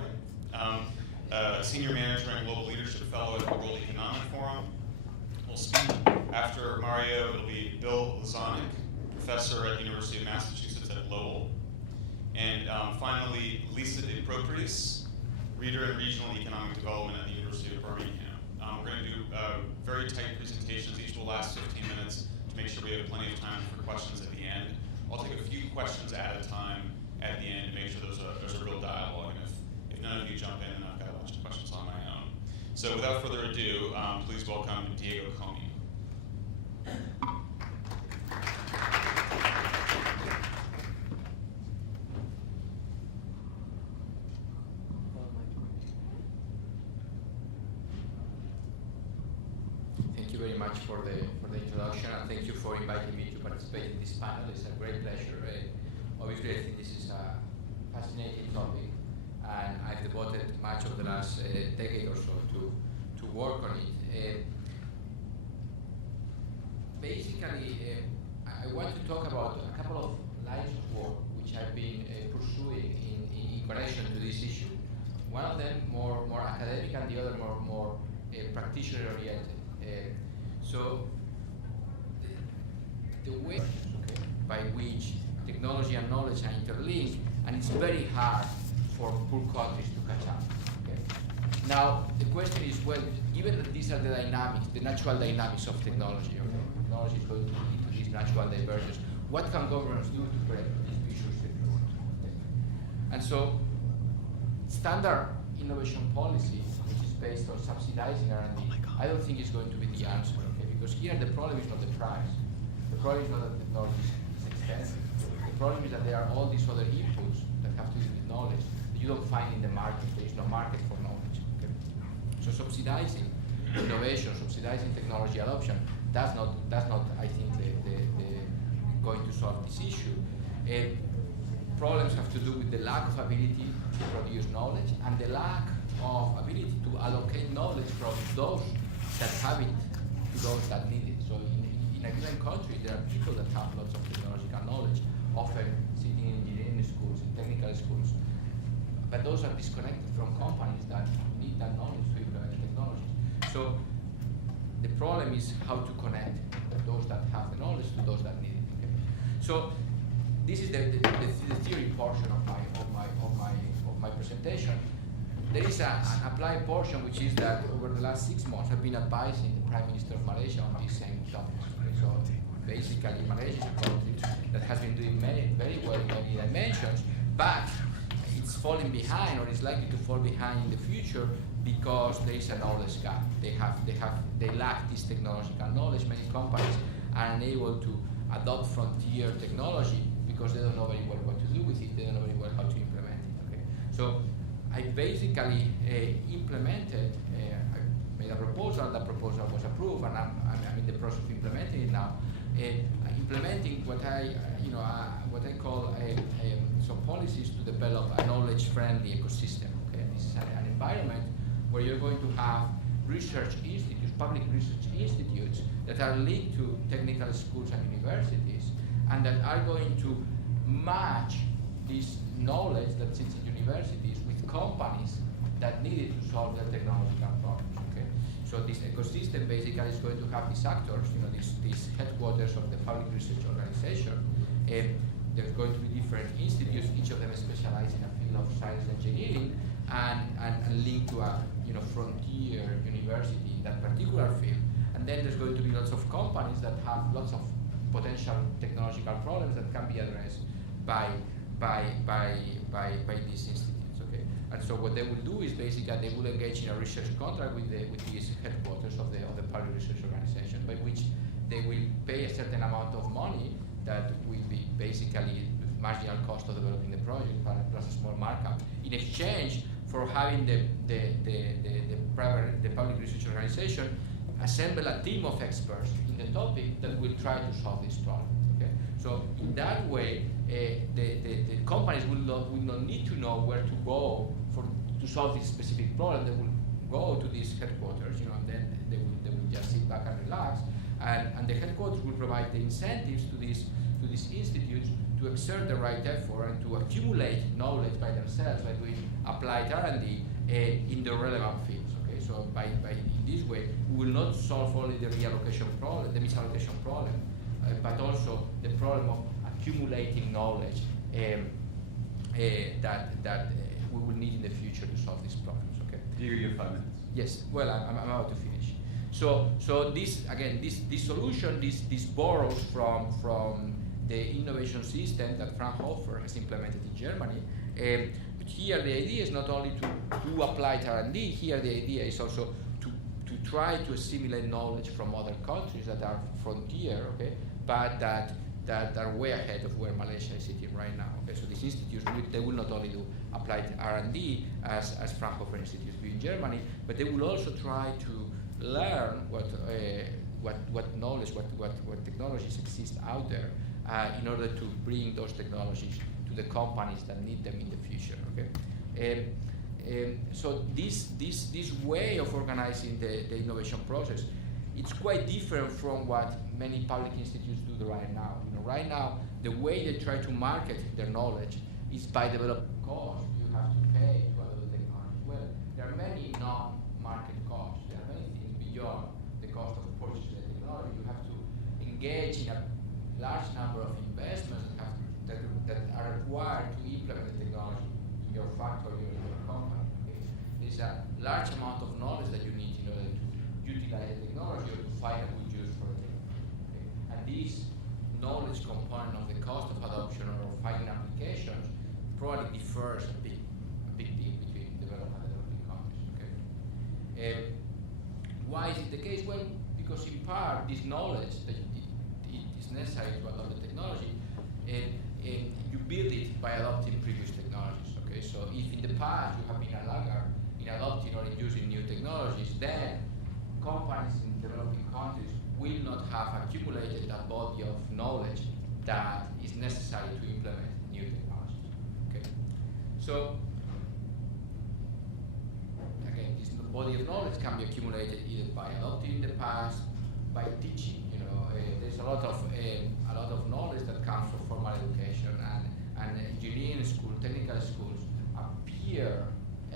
right? Senior manager and global leadership fellow at the World Economic Forum. We'll speak after Mario. It'll be Bill Lazonic, professor at the University of Massachusetts at Lowell. And finally, Lisa De Proprius, reader in regional economic development at the University of Birmingham. We're going to do very tight presentations. Each will last 15 minutes to make sure we have plenty of time for questions at the end. I'll take a few questions at a time at the end to make sure there's a real dialogue. And if none of you jump in, then I've got a bunch of questions on my own. So without further ado, please welcome Diego Coman. Thank you very much for the introduction, and thank you for inviting me to participate in this panel. It's a great pleasure. Obviously, I think this is a fascinating topic, and I've devoted much of the last decade or so to work on it. Basically, I want to talk about a couple of lines of work which I've been pursuing in connection to this issue. One of them more academic, and the other more practitioner-oriented. So the way by which technology and knowledge are interlinked, and it's very hard for poor countries to catch up. Okay? Now the question is, well, given that these are the dynamics, the natural dynamics of technology, okay? Technology is going into these natural divergence. What can governments do to correct these issues? Okay? And so standard innovation policy, which is based on subsidizing R&D, I don't think is going to be the answer, okay? Because here the problem is not the price. The problem is not that technology is expensive. The problem is that there are all these other inputs that have to do with knowledge that you don't find in the market. There is no market for knowledge. Okay? So subsidizing innovation, subsidizing technology adoption, that's not I think, going to solve this issue. Problems have to do with the lack of ability to produce knowledge and the lack of ability to allocate knowledge from those that have it to those that need it. So in a given country, there are people that have lots of technological knowledge, often sitting in engineering schools, in technical schools, but those are disconnected from companies that need that knowledge to implement the technologies. So the problem is how to connect those that have the knowledge to those that need it. Okay? So this is the theory portion of my presentation. There is an applied portion, which is that over the last 6 months, I've been advising the Prime Minister of Malaysia on these same topics. Okay? So basically, Malaysia is a country that has been doing very well in many dimensions, but it's falling behind, or it's likely to fall behind in the future because there is a knowledge gap. They lack this technological knowledge. Many companies are unable to adopt frontier technology because they don't know very well what to do with it. They don't know very well how to implement it. Okay? So I basically implemented, I made a proposal, that proposal was approved, and I'm in the process of implementing it now. Implementing what I call some policy policies to develop a knowledge-friendly ecosystem. Okay, this is an environment where you're going to have research institutes, public research institutes that are linked to technical schools and universities, and that are going to match this knowledge that sits in universities with companies that need it to solve their technological problems. Okay, so this ecosystem basically is going to have these actors, these headquarters of the public research organization. There's going to be different institutes, each of them is specialized in a field of science and engineering, and linked to a frontier university in that particular field. And then there's going to be lots of companies that have lots of potential technological problems that can be addressed by these institutes. Okay, and so what they will do is basically they will engage in a research contract with these headquarters of the public research organization, by which they will pay a certain amount of money that will be basically marginal cost of developing the project plus a small markup, in exchange for having the public research organization assemble a team of experts in the topic that will try to solve this problem. Okay? So in that way, the companies will not need to know where to go to solve this specific problem. They will go to these headquarters, and then they will just sit back and relax. And the headquarters will provide the incentives to these institutes to exert the right effort and to accumulate knowledge by themselves by doing applied R&D in the relevant fields. Okay, so by in this way, we will not solve only the reallocation problem, the misallocation problem, but also the problem of accumulating knowledge that we will need in the future to solve these problems. Okay. You have 5 minutes. Yes. Well, I'm about to finish. So this again, this solution, this borrows from the innovation system that Fraunhofer has implemented in Germany. But here the idea is not only to do applied R&D. Here the idea is also to try to assimilate knowledge from other countries that are frontier, okay, but that are way ahead of where Malaysia is sitting right now. Okay, so these institutes they will not only do applied R&D as Fraunhofer institutes do in Germany, but they will also try to learn what knowledge, what technologies exist out there, in order to bring those technologies to the companies that need them in the future. Okay, so this way of organizing the innovation process, it's quite different from what many public institutes do right now. Right now, the way they try to market their knowledge is by developing costs you have to pay to other technologies. Well, there are many non-market costs. There are many things beyond the cost of purchasing the technology. You have to engage in a large number of investments that are required to implement the technology in your factory or in your company. Okay? There's a large amount of knowledge that you need in order to utilize the technology or to find a good use for it. Okay? And this knowledge component of the cost of adoption or finding applications probably differs a big deal between developed and developing countries. Okay? Why is it the case? Well, because in part this knowledge that it is necessary to adopt the technology, you build it by adopting previous technologies. Okay, so if in the past you have been a laggard in adopting or in using new technologies, then companies in developing countries will not have accumulated a body of knowledge that is necessary to implement new technologies. Okay, so again, this body of knowledge can be accumulated either by adopting in the past, by teaching. There's a lot of knowledge that comes from formal education, and engineering schools, technical schools appear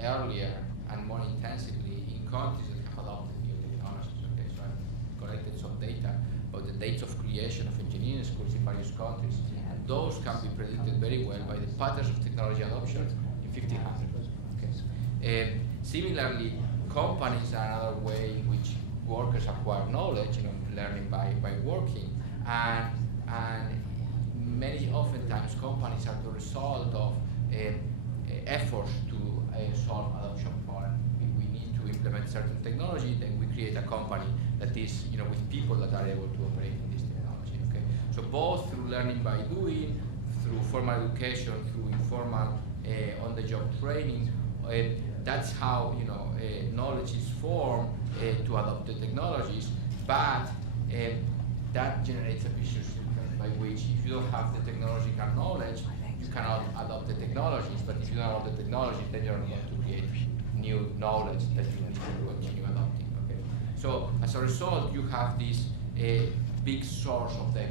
earlier and more intensively in countries that have adopted new technologies. Okay, so I've collected some data about the dates of creation of engineering schools in various countries, and those can be predicted very well by the patterns of technology adoption in 1500. Okay. Similarly, companies are another way in which workers acquire knowledge, learning by working, and many oftentimes companies are the result of efforts to solve adoption problem. If we need to implement certain technology, then we create a company that is, with people that are able to operate in this technology. Okay, so both through learning by doing, through formal education, through informal on-the-job training. That's how knowledge is formed to adopt the technologies, but that generates a vicious circle by which if you don't have the technological knowledge, you cannot adopt the technologies, but if you don't adopt the technologies, then you're not going to create new knowledge that you need to continue adopting. Okay? So as a result, you have this big source of the